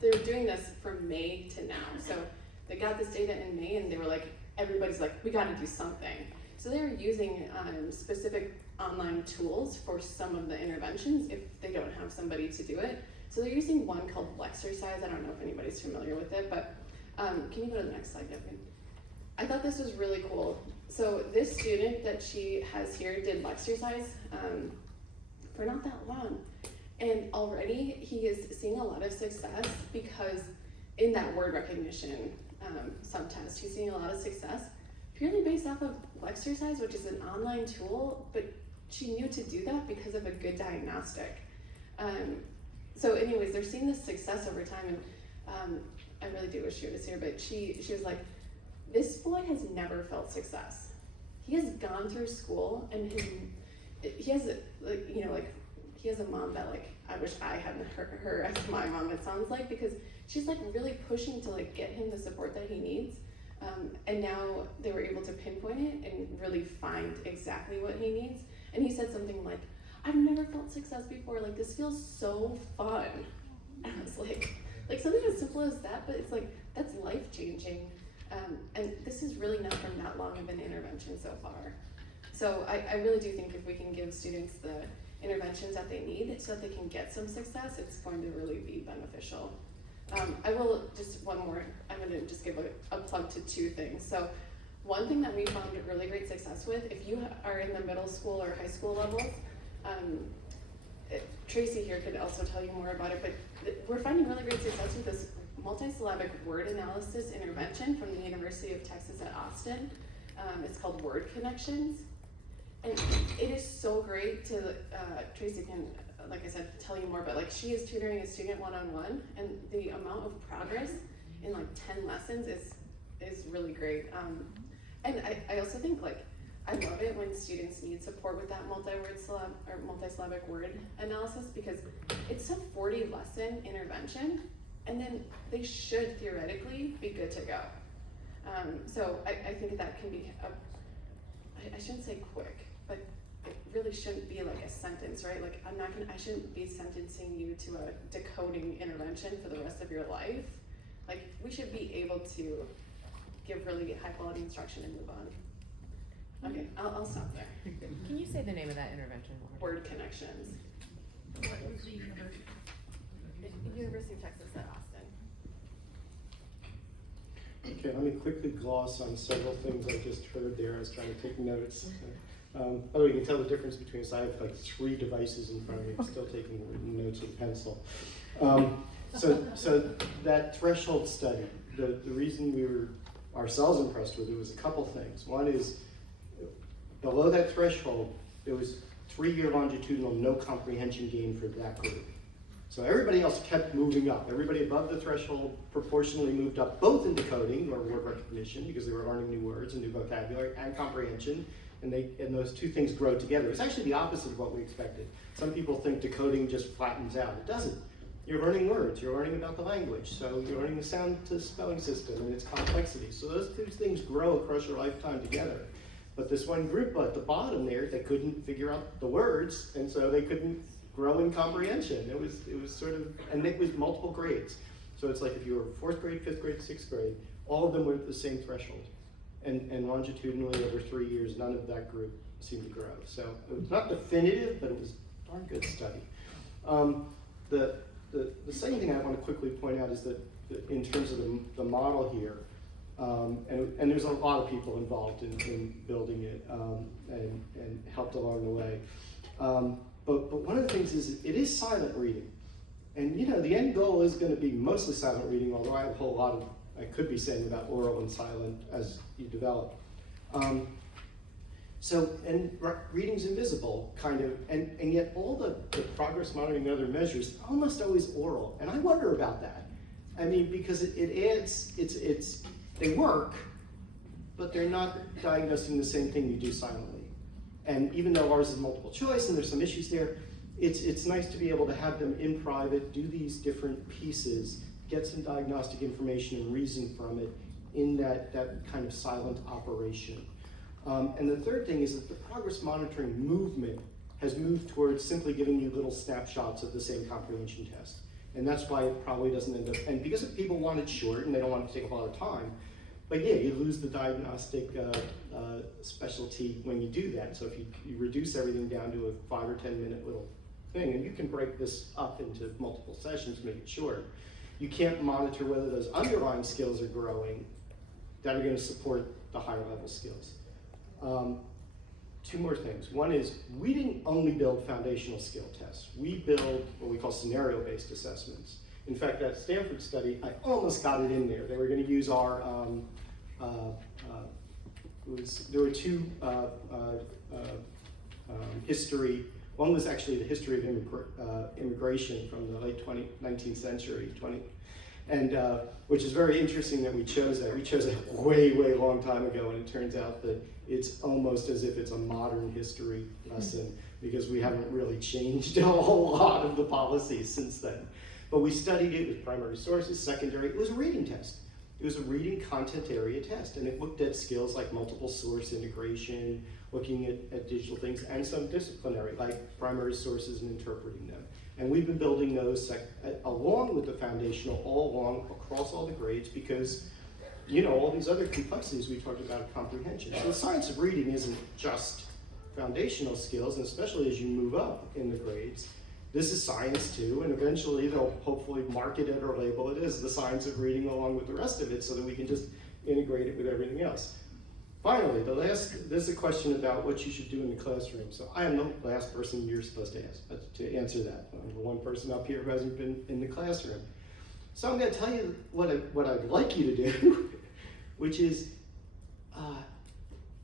they're doing this from May to now. So they got this data in May and they were like, everybody's like, we gotta do something. So they're using specific online tools for some of the interventions if they don't have somebody to do it. So they're using one called Lexercise. I don't know if anybody's familiar with it, but can you go to the next slide, Yevgen? I thought this was really cool. So this student that she has here did Lexercise for not that long. And already he is seeing a lot of success because in that word recognition subtest, he's seeing a lot of success purely based off of Lexercise, which is an online tool, but she knew to do that because of a good diagnostic. So anyways, they're seeing this success over time, and I really do wish she was here, but she was like, this boy has never felt success. He has gone through school, and he has he has a mom that like I wish I had her as my mom. It sounds like, because she's like really pushing to like get him the support that he needs, and now they were able to pinpoint it and really find exactly what he needs. And he said something like, "I've never felt success before. Like this feels so fun." And I was like something as simple as that, but it's like that's life changing. And this is really not from that long of an intervention so far. So I really do think if we can give students the interventions that they need so that they can get some success, it's going to really be beneficial. I will just one more, I'm gonna just give a plug to two things. So one thing that we found really great success with, if you are in the middle school or high school levels, Tracy here could also tell you more about it, but we're finding really great success with this multisyllabic word analysis intervention from the University of Texas at Austin. It's called Word Connections. And it is so great to, Tracy can, like I said, tell you more, but like she is tutoring a student one-on-one, and the amount of progress in like 10 lessons is really great. And I also think like, I love it when students need support with that multisyllabic word analysis, because it's a 40 lesson intervention, and then they should theoretically be good to go. So I think that can be, I shouldn't say quick, but it really shouldn't be like a sentence, right? Like I shouldn't be sentencing you to a decoding intervention for the rest of your life. Like we should be able to give really high quality instruction and move on. Okay, I'll stop there. Can you say the name of that intervention? one more Word connections. What was the university? University of Texas at Austin. Okay, let me quickly gloss on several things I just heard there. I was trying to take notes. By the way, you can tell the difference between us. I have like 3 devices in front of me, I'm still taking notes with a pencil. So that threshold study, the reason we were ourselves impressed with it was a couple things. One is, below that threshold, there was 3-year longitudinal no comprehension gain for that group. So everybody else kept moving up. Everybody above the threshold proportionally moved up, both in decoding or word recognition, because they were learning new words and new vocabulary, and comprehension, and those 2 things grow together. It's actually the opposite of what we expected. Some people think decoding just flattens out. It doesn't. You're learning words, you're learning about the language, so you're learning the sound to spelling system and its complexity. So those 2 things grow across your lifetime together. But this one group at the bottom there, they couldn't figure out the words, and so they couldn't grow in comprehension. It was sort of, and it was multiple grades. So it's like if you were 4th grade, 5th grade, 6th grade, all of them were at the same threshold. And longitudinally over 3 years, none of that group seemed to grow. So it was not definitive, but it was a darn good study. The second thing I want to quickly point out is that in terms of the model here, and there's a lot of people involved in building it and helped along the way. But one of the things is it is silent reading. And you know, the end goal is going to be mostly silent reading, although I have a whole lot of, I could be saying about oral and silent as you develop. And reading's invisible, kind of, and yet all the progress monitoring and other measures, almost always oral. And I wonder about that. I mean, because it adds, they work, but they're not diagnosing the same thing you do silently. And even though ours is multiple choice and there's some issues there, it's nice to be able to have them in private, do these different pieces, get some diagnostic information and reason from it in that kind of silent operation. And the third thing is that the progress monitoring movement has moved towards simply giving you little snapshots of the same comprehension test. And that's why it probably doesn't end up, and because people want it short and they don't want it to take up a lot of time, but yeah, you lose the diagnostic specialty when you do that. So if you reduce everything down to a 5 or 10 minute little thing, and you can break this up into multiple sessions, make it short, you can't monitor whether those underlying skills are growing that are going to support the higher level skills. 2 more things. One is, we didn't only build foundational skill tests. We build what we call scenario-based assessments. In fact, that Stanford study, I almost got it in there. They were going to use our, there were 2 history. One was actually the history of immigration from the late 19th century, and which is very interesting that we chose that. We chose it way, way long time ago, and it turns out that it's almost as if it's a modern history lesson because we haven't really changed a whole lot of the policies since then. But we studied it with primary sources, secondary. It was a reading test. It was a reading content area test, and it looked at skills like multiple source integration, looking at digital things, and some disciplinary, like primary sources and interpreting them. And we've been building those along with the foundational, all along, across all the grades, because, you know, all these other complexities we talked about of comprehension. So the science of reading isn't just foundational skills, and especially as you move up in the grades, this is science too, and eventually they'll hopefully market it or label it as the science of reading along with the rest of it so that we can just integrate it with everything else. Finally, this is a question about what you should do in the classroom. So I am the last person you're supposed to ask to answer that. I'm the one person up here who hasn't been in the classroom. So I'm going to tell you what I'd like you to do, which is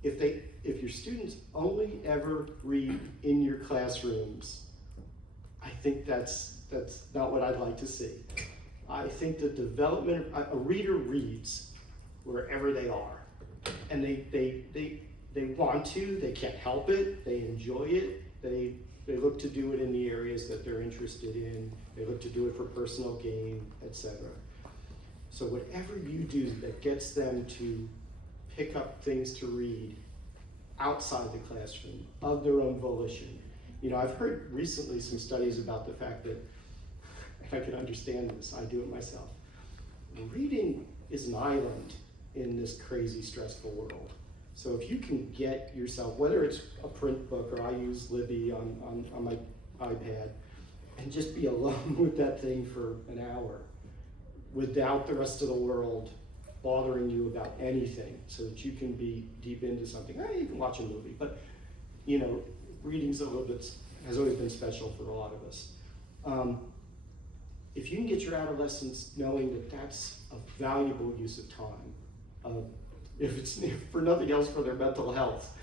if your students only ever read in your classrooms, I think that's not what I'd like to see. I think the development of a reader reads wherever they are. And they want to, they can't help it, they enjoy it, they look to do it in the areas that they're interested in, they look to do it for personal gain, etc. So whatever you do that gets them to pick up things to read outside the classroom, of their own volition. You know, I've heard recently some studies about the fact that, if I can understand this, I do it myself. Reading is an island in this crazy, stressful world. So if you can get yourself, whether it's a print book or I use Libby on my iPad, and just be alone with that thing for an hour without the rest of the world bothering you about anything, so that you can be deep into something. You can watch a movie, but you know, reading's a little bit, has always been special for a lot of us. If you can get your adolescents knowing that that's a valuable use of time, if it's for nothing else for their mental health,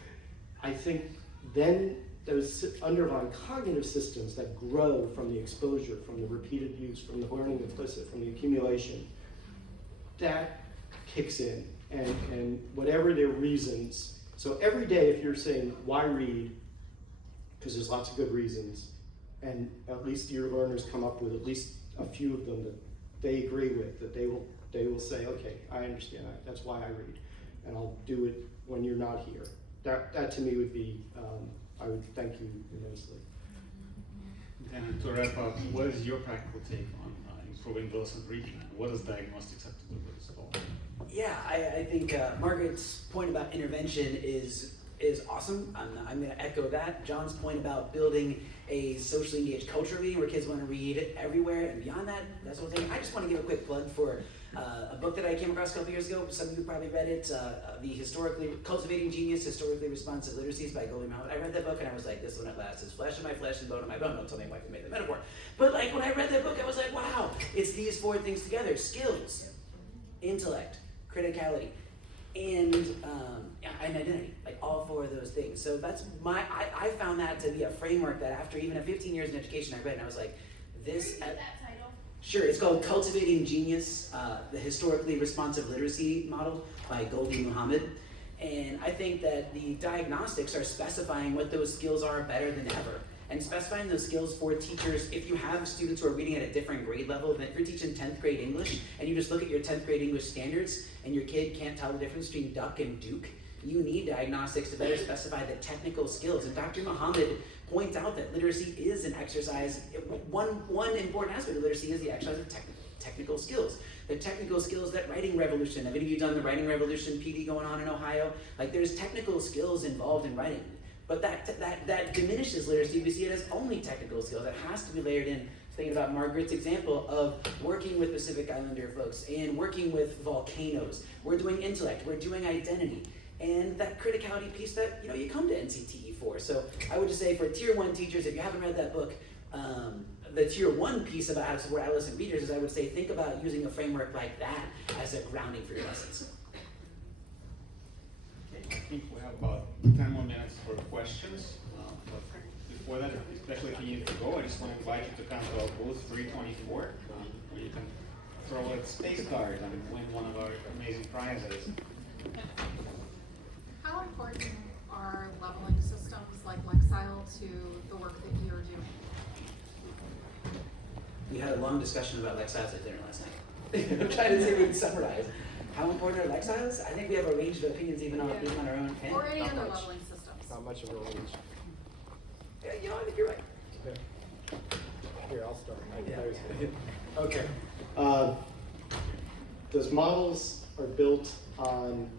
I think then those underlying cognitive systems that grow from the exposure, from the repeated use, from the learning implicit, from the accumulation, that kicks in. And whatever their reasons, so every day if you're saying, why read? Because there's lots of good reasons, and at least your learners come up with at least a few of them that they agree with, that they will say, okay, I understand, that's why I read, and I'll do it when you're not here. That to me would be, I would thank you immensely. And to wrap up, what is your practical take on improving adolescent reading? What does diagnostics have to do with this all? Yeah, I think Margaret's point about intervention is awesome. I'm going to echo that. John's point about building a socially engaged culture of reading where kids want to read everywhere and beyond that sort of thing. I just want to give a quick plug for a book that I came across a couple years ago. Some of you probably read it, Cultivating Genius, Historically Responsive Literacies by Goldie Mohammed. I read that book and I was like, this is when it lasts. It's flesh of my flesh and bone of my bone. Don't tell me why I made the metaphor. But like when I read that book, I was like, wow, it's these four things together: skills, intellect, criticality, and identity, like all four of those things. So that's I found that to be a framework that after even 15 years in education, I read and I was like, this. That title. Sure, it's called Cultivating Genius, the Historically Responsive Literacy Model by Goldie Mohammed. And I think that the diagnostics are specifying what those skills are better than ever. And specifying those skills for teachers, if you have students who are reading at a different grade level, then if you're teaching 10th grade English, and you just look at your 10th grade English standards, and your kid can't tell the difference between duck and duke, you need diagnostics to better specify the technical skills. And Dr. Mohammed points out that literacy is an exercise. One important aspect of literacy is the exercise of technical skills. The technical skills, that writing revolution. Have any of you done the writing revolution PD going on in Ohio? Like there's technical skills involved in writing. But that diminishes literacy. We see it as only technical skills. It has to be layered in. Thinking about Margaret's example of working with Pacific Islander folks and working with volcanoes. We're doing intellect, we're doing identity. And that criticality piece that you come to NCTE for. So I would just say for Tier 1 teachers, if you haven't read that book, the Tier 1 piece about how to support adolescent readers is I would say think about using a framework like that as a grounding for your lessons. Okay, I think we have about 10 more minutes for questions. But before that, especially if you need to go, I just want to invite you to come to our booth 324, where you can throw a space card and win one of our amazing prizes. How important are leveling systems like Lexile to the work that you're doing? We had a long discussion about Lexiles at dinner last night. I'm trying to see if we can summarize. How important are Lexiles? I think we have a range of opinions even on our own. Or any Not other much. leveling systems. Not much of a range. Yeah, I think you're right. Here, I'll start. Yeah. Okay. Those models are built on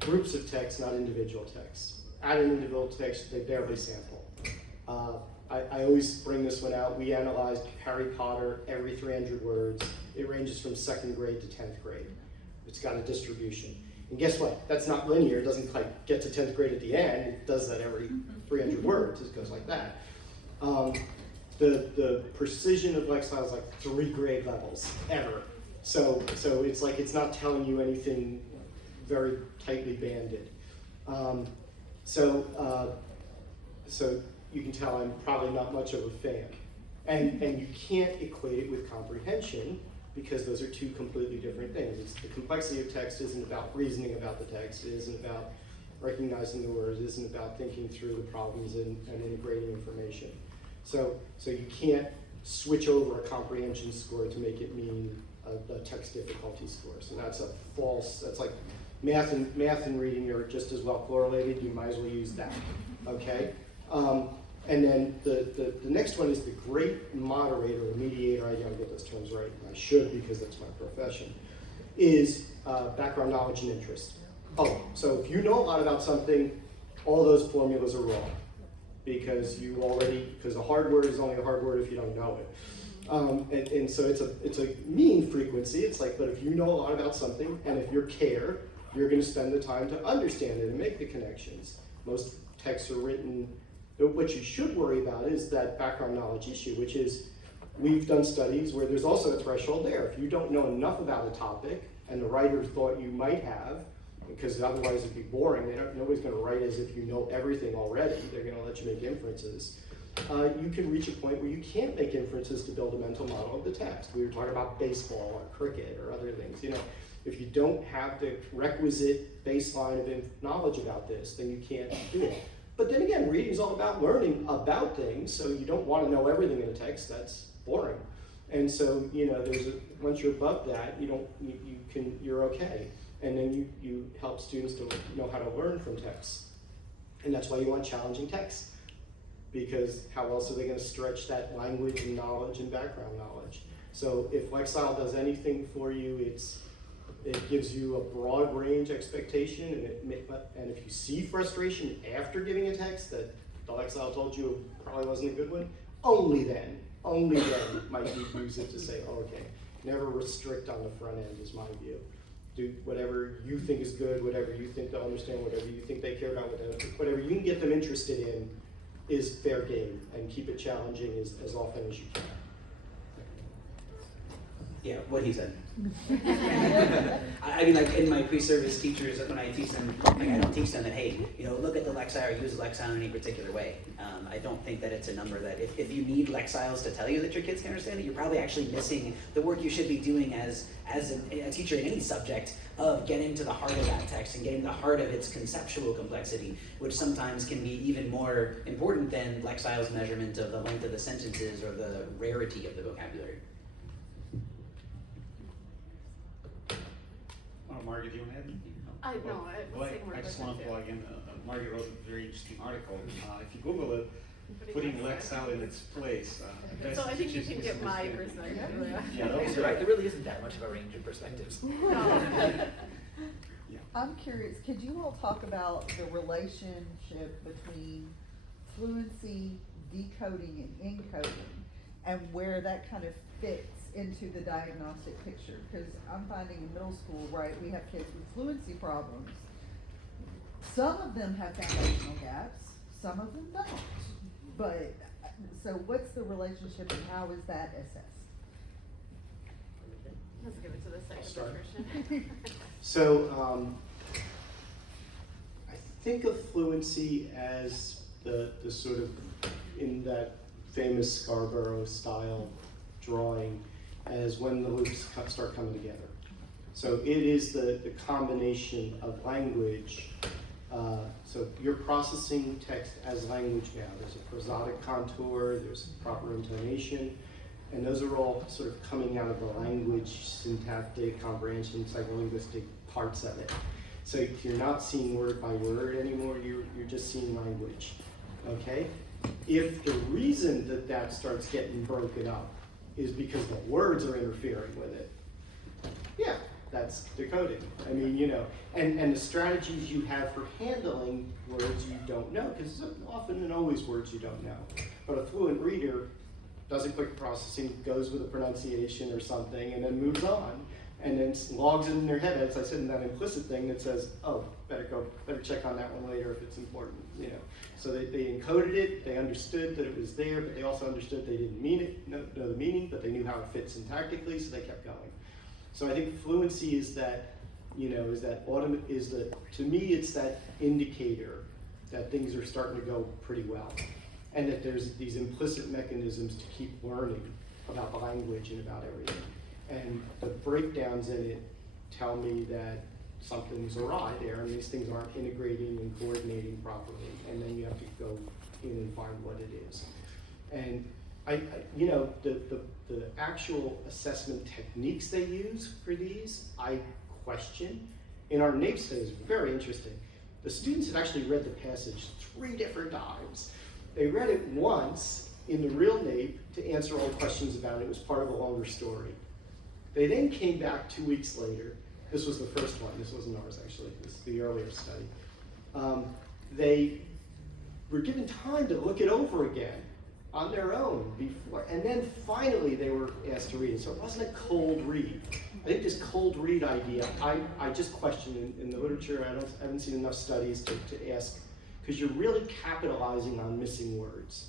groups of text, not individual text. At an individual text, they barely sample. I always bring this one out. We analyzed Harry Potter every 300 words. It ranges from 2nd grade to 10th grade. It's got a distribution. And guess what? That's not linear. It doesn't like get to 10th grade at the end. It does that every 300 words. It goes like that. The precision of Lexile is like 3 grade levels ever. So it's like it's not telling you anything very tightly banded. So you can tell I'm probably not much of a fan. And you can't equate it with comprehension because those are two completely different things. The complexity of text isn't about reasoning about the text, it isn't about recognizing the words, it isn't about thinking through the problems and integrating information. So you can't switch over a comprehension score to make it mean a text difficulty score. So that's a false, that's like math and reading are just as well correlated, you might as well use that, okay? And then the next one is the great moderator or mediator, I gotta get those terms right, and I should because that's my profession, is background knowledge and interest. Oh, so if you know a lot about something, all those formulas are wrong. Because a hard word is only a hard word if you don't know it. And so it's a mean frequency. It's like, but if you know a lot about something, and if you care, you're going to spend the time to understand it and make the connections. Most texts are written, what you should worry about is that background knowledge issue, which is, we've done studies where there's also a threshold there. If you don't know enough about a topic, and the writer thought you might have, because otherwise it'd be boring. Nobody's going to write as if you know everything already. They're going to let you make inferences. You can reach a point where you can't make inferences to build a mental model of the text. We were talking about baseball or cricket or other things. If you don't have the requisite baseline of knowledge about this, then you can't do it. But then again, reading is all about learning about things, so you don't want to know everything in a text. That's boring. And so, once you're above that, you're okay. And then you help students to know how to learn from texts. And that's why you want challenging texts. Because how else are they going to stretch that language and knowledge and background knowledge? So if Lexile does anything for you, it gives you a broad range expectation, and if you see frustration after giving a text that the Lexile told you probably wasn't a good one, only then might you use it to say, oh, okay, never restrict on the front end is my view. Do whatever you think is good, whatever you think they'll understand, whatever you think they care about, whatever you can get them interested in is fair game, and keep it challenging as often as you can. Yeah, what he said. I mean, like in my pre-service teachers, when I teach them, I don't teach them that, hey, look at the Lexile or use Lexile in any particular way. I don't think that it's a number that if you need Lexiles to tell you that your kids can understand it, you're probably actually missing the work you should be doing as a teacher in any subject of getting to the heart of that text and getting to the heart of its conceptual complexity, which sometimes can be even more important than Lexile's measurement of the length of the sentences or the rarity of the vocabulary. Margaret, do you want to add? I just want to plug in. Margaret wrote a very interesting article. If you Google it, putting Lexile in its place. So I think you can get my perspective. Yeah, that was You're right. right. There really isn't that much of a range of perspectives. I'm curious, could you all talk about the relationship between fluency, decoding, and encoding, and where that kind of fits into the diagnostic picture? Because I'm finding in middle school, right, we have kids with fluency problems. Some of them have foundational gaps, some of them don't. But, so what's the relationship and how is that assessed? Let's give it to the second Start. Christian. So I think of fluency as the sort of, in that famous Scarborough style drawing, as when the loops start coming together. So it is the combination of language. So you're processing text as language now. There's a prosodic contour, there's proper intonation, and those are all sort of coming out of the language, syntactic, comprehension, psycholinguistic parts of it. So you're not seeing word by word anymore, you're just seeing language, okay? If the reason that starts getting broken up is because the words are interfering with it, yeah, that's decoding. I mean, and the strategies you have for handling words you don't know, because often and always words you don't know. But a fluent reader does a quick processing, goes with a pronunciation or something, and then moves on, and then logs it in their head, as I said, in that implicit thing that says, oh, better check on that one later if it's important, So they encoded it, they understood that it was there, but they also understood they didn't know the meaning, but they knew how it fit syntactically, so they kept going. So I think fluency is that, to me, it's that indicator that things are starting to go pretty well. And that there's these implicit mechanisms to keep learning about the language and about everything. And the breakdowns in it tell me that something's awry there, and these things aren't integrating and coordinating properly. And then you have to go in and find what it is. And the actual assessment techniques they use for these, I question. In our NAEP study, it's very interesting. The students had actually read the passage 3 different times. They read it once in the real NAEP to answer all the questions about it. It was part of a longer story. They then came back 2 weeks later This was the first one. This wasn't ours, actually. This is the earlier study. They were given time to look it over again on their own before, and then finally they were asked to read it. So it wasn't a cold read. I think this cold read idea, I just question in the literature. I haven't seen enough studies to ask, because you're really capitalizing on missing words,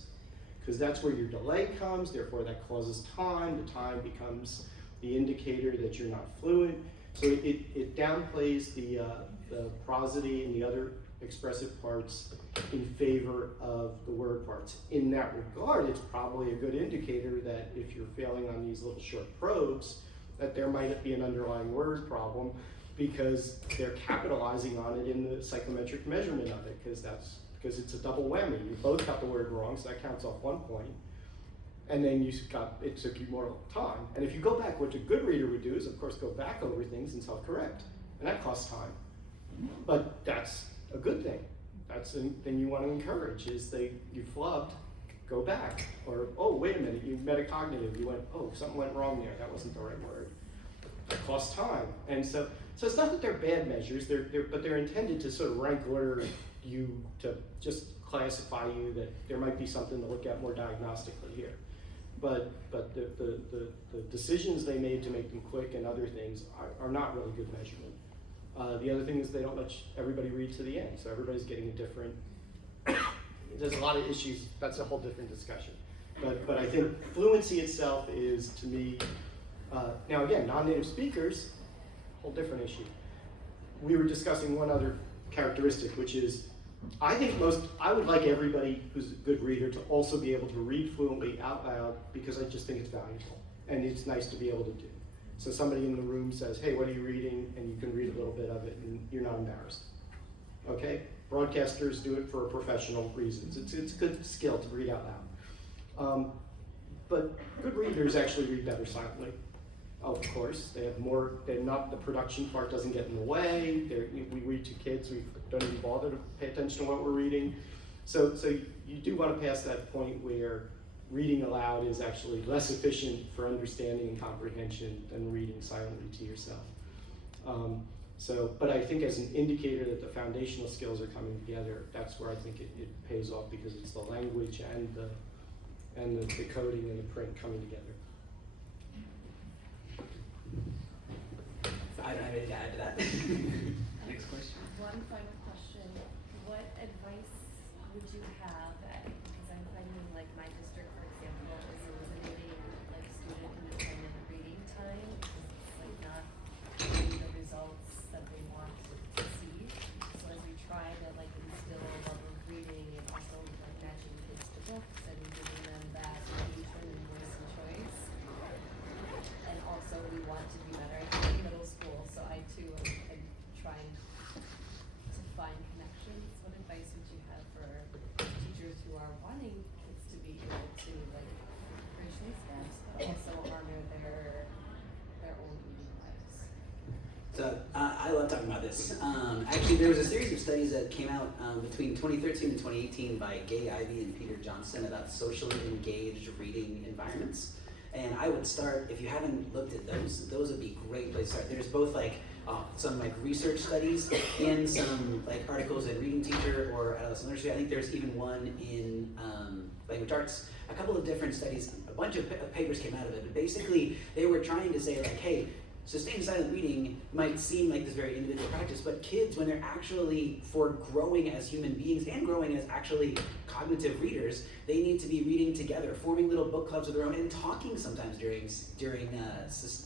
because that's where your delay comes. Therefore, that causes time. The time becomes the indicator that you're not fluent. So it downplays the prosody and the other expressive parts in favor of the word parts. In that regard, it's probably a good indicator that if you're failing on these little short probes, that there might be an underlying word problem, because they're capitalizing on it in the psychometric measurement of it, because it's a double whammy. You both got the word wrong, so that counts off 1 point. And then it took you more time. And if you go back, what a good reader would do is, of course, go back over things and self-correct. And that costs time. But that's a good thing. That's a thing you want to encourage, is you flubbed, go back. Or, oh, wait a minute, you metacognitive. You went, oh, something went wrong there. That wasn't the right word. That costs time. And so it's not that they're bad measures, but they're intended to sort of rank order you, to just classify you, that there might be something to look at more diagnostically here. But the decisions they made to make them quick and other things are not really good measurement. The other thing is they don't let everybody read to the end, so everybody's getting a different, there's a lot of issues, that's a whole different discussion. But I think fluency itself is, to me, now again, non-native speakers, whole different issue. We were discussing one other characteristic, which is, I would like everybody who's a good reader to also be able to read fluently out loud, because I just think it's valuable and it's nice to be able to do. So somebody in the room says, hey, what are you reading? And you can read a little bit of it and you're not embarrassed. Okay? Broadcasters do it for professional reasons. It's a good skill to read out loud. But good readers actually read better silently. Of course, they have more, the production part doesn't get in the way. We read to kids, we don't even bother to pay attention to what we're reading. So you do want to pass that point where reading aloud is actually less efficient for understanding and comprehension than reading silently to yourself. But I think as an indicator that the foundational skills are coming together, that's where I think it pays off, because it's the language and the coding and the print coming together. I don't have anything to add to that. Next question. One final question. What advice would you have, because I'm finding like my district, for example, is eliminating like student independent reading time, because it's like not getting the results that they want to see. So as we try to like instill a love of reading and also like matching kids to books and giving them that education and voice and choice. And also we want to be better. I think in middle school, so I too am trying to find connections. What advice would you have for teachers who are wanting kids to be able to like bridge these gaps, but also honor their own reading lives? So I love talking about this. Actually, there was a series of studies that came out between 2013 and 2018 by Gay Ivey and Peter Johnson about socially engaged reading environments. And I would start, if you haven't looked at those would be great place to start. There's both like some like research studies and some like articles in Reading Teacher or Adolescent Literacy. I think there's even one in Language Arts. A couple of different studies, a bunch of papers came out of it. But basically, they were trying to say like, hey, sustained silent reading might seem like this very individual practice, but kids, when they're actually, for growing as human beings and growing as actually cognitive readers, they need to be reading together, forming little book clubs of their own, and talking sometimes during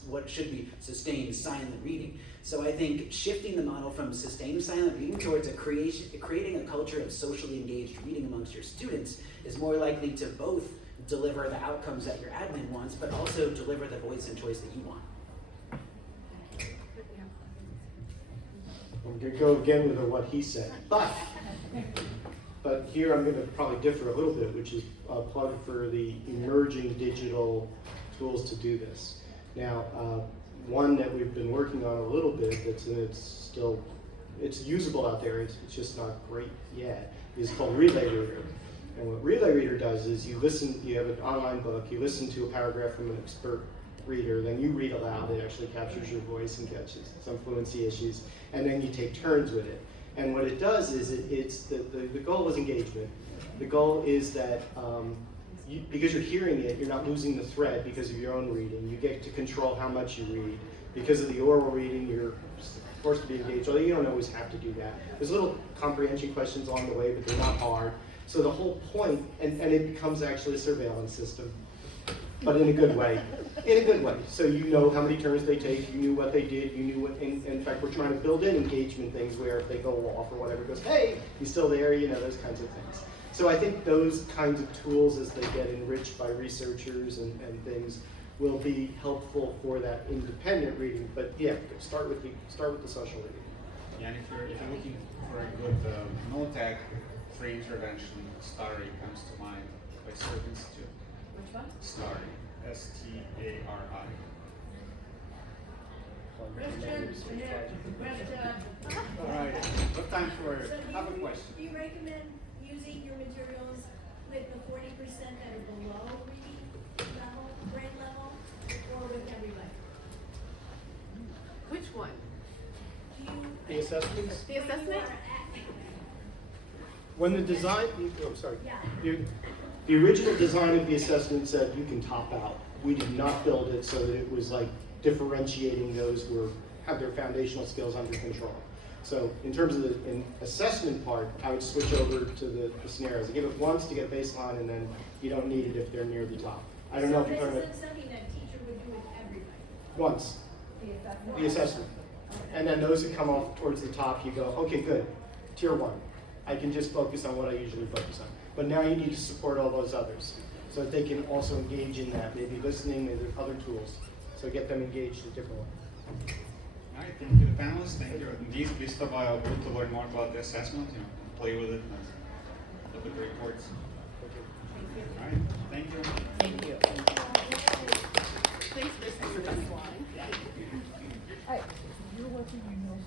what should be sustained silent reading. So I think shifting the model from sustained silent reading towards creating a culture of socially engaged reading amongst your students is more likely to both deliver the outcomes that your admin wants, but also deliver the voice and choice that you want. I'm going to go again with what he said, but here I'm going to probably differ a little bit, which is a plug for the emerging digital tools to do this. Now, one that we've been working on a little bit, it's usable out there, it's just not great yet, is called Relay Reader. And what Relay Reader does is you have an online book, you listen to a paragraph from an expert reader, then you read aloud. It actually captures your voice and catches some fluency issues, and then you take turns with it. And what it does is the goal is engagement. The goal is that because you're hearing it, you're not losing the thread because of your own reading. You get to control how much you read. Because of the oral reading, you're forced to be engaged, although you don't always have to do that. There's little comprehension questions along the way, but they're not hard. So the whole point, and it becomes actually a surveillance system, but in a good way. In a good way. So you know how many turns they take, you knew what they did, you knew what, in fact, we're trying to build in engagement things where if they go off or whatever, it goes, hey, he's still there, you know, those kinds of things. So I think those kinds of tools, as they get enriched by researchers and things, will be helpful for that independent reading. But yeah, start with the social reading. Yeah, and if you're looking for a good no-tech free intervention, STARI comes to mind by Surf Institute. Which one? STARI, S-T-A-R-I. All right, what time for have a question? Do you recommend using your materials with the 40% that are below reading level, grade level, or with everybody? Which one? Do you? The assessments? The assessment? When the design, sorry. Yeah. The original design of the assessment said you can top out. We did not build it so that it was like differentiating those who have their foundational skills under control. So in terms of the assessment part, I would switch over to the scenarios. I give it once to get a baseline, and then you don't need it if they're near the top. I don't know if you're talking about So this isn't something that a teacher would do with everybody? once, the assessment. And then those that come off towards the top, you go, okay, good, tier 1. I can just focus on what I usually focus on. But now you need to support all those others so that they can also engage in that, maybe listening, maybe other tools. So get them engaged in a different way. All right, thank you, the panelists. Thank you. Please stop by our booth to learn more about the assessment, play with it, and look at the reports. All right, thank you. Thank you. Thanks for this one. Hey, you're working, you know,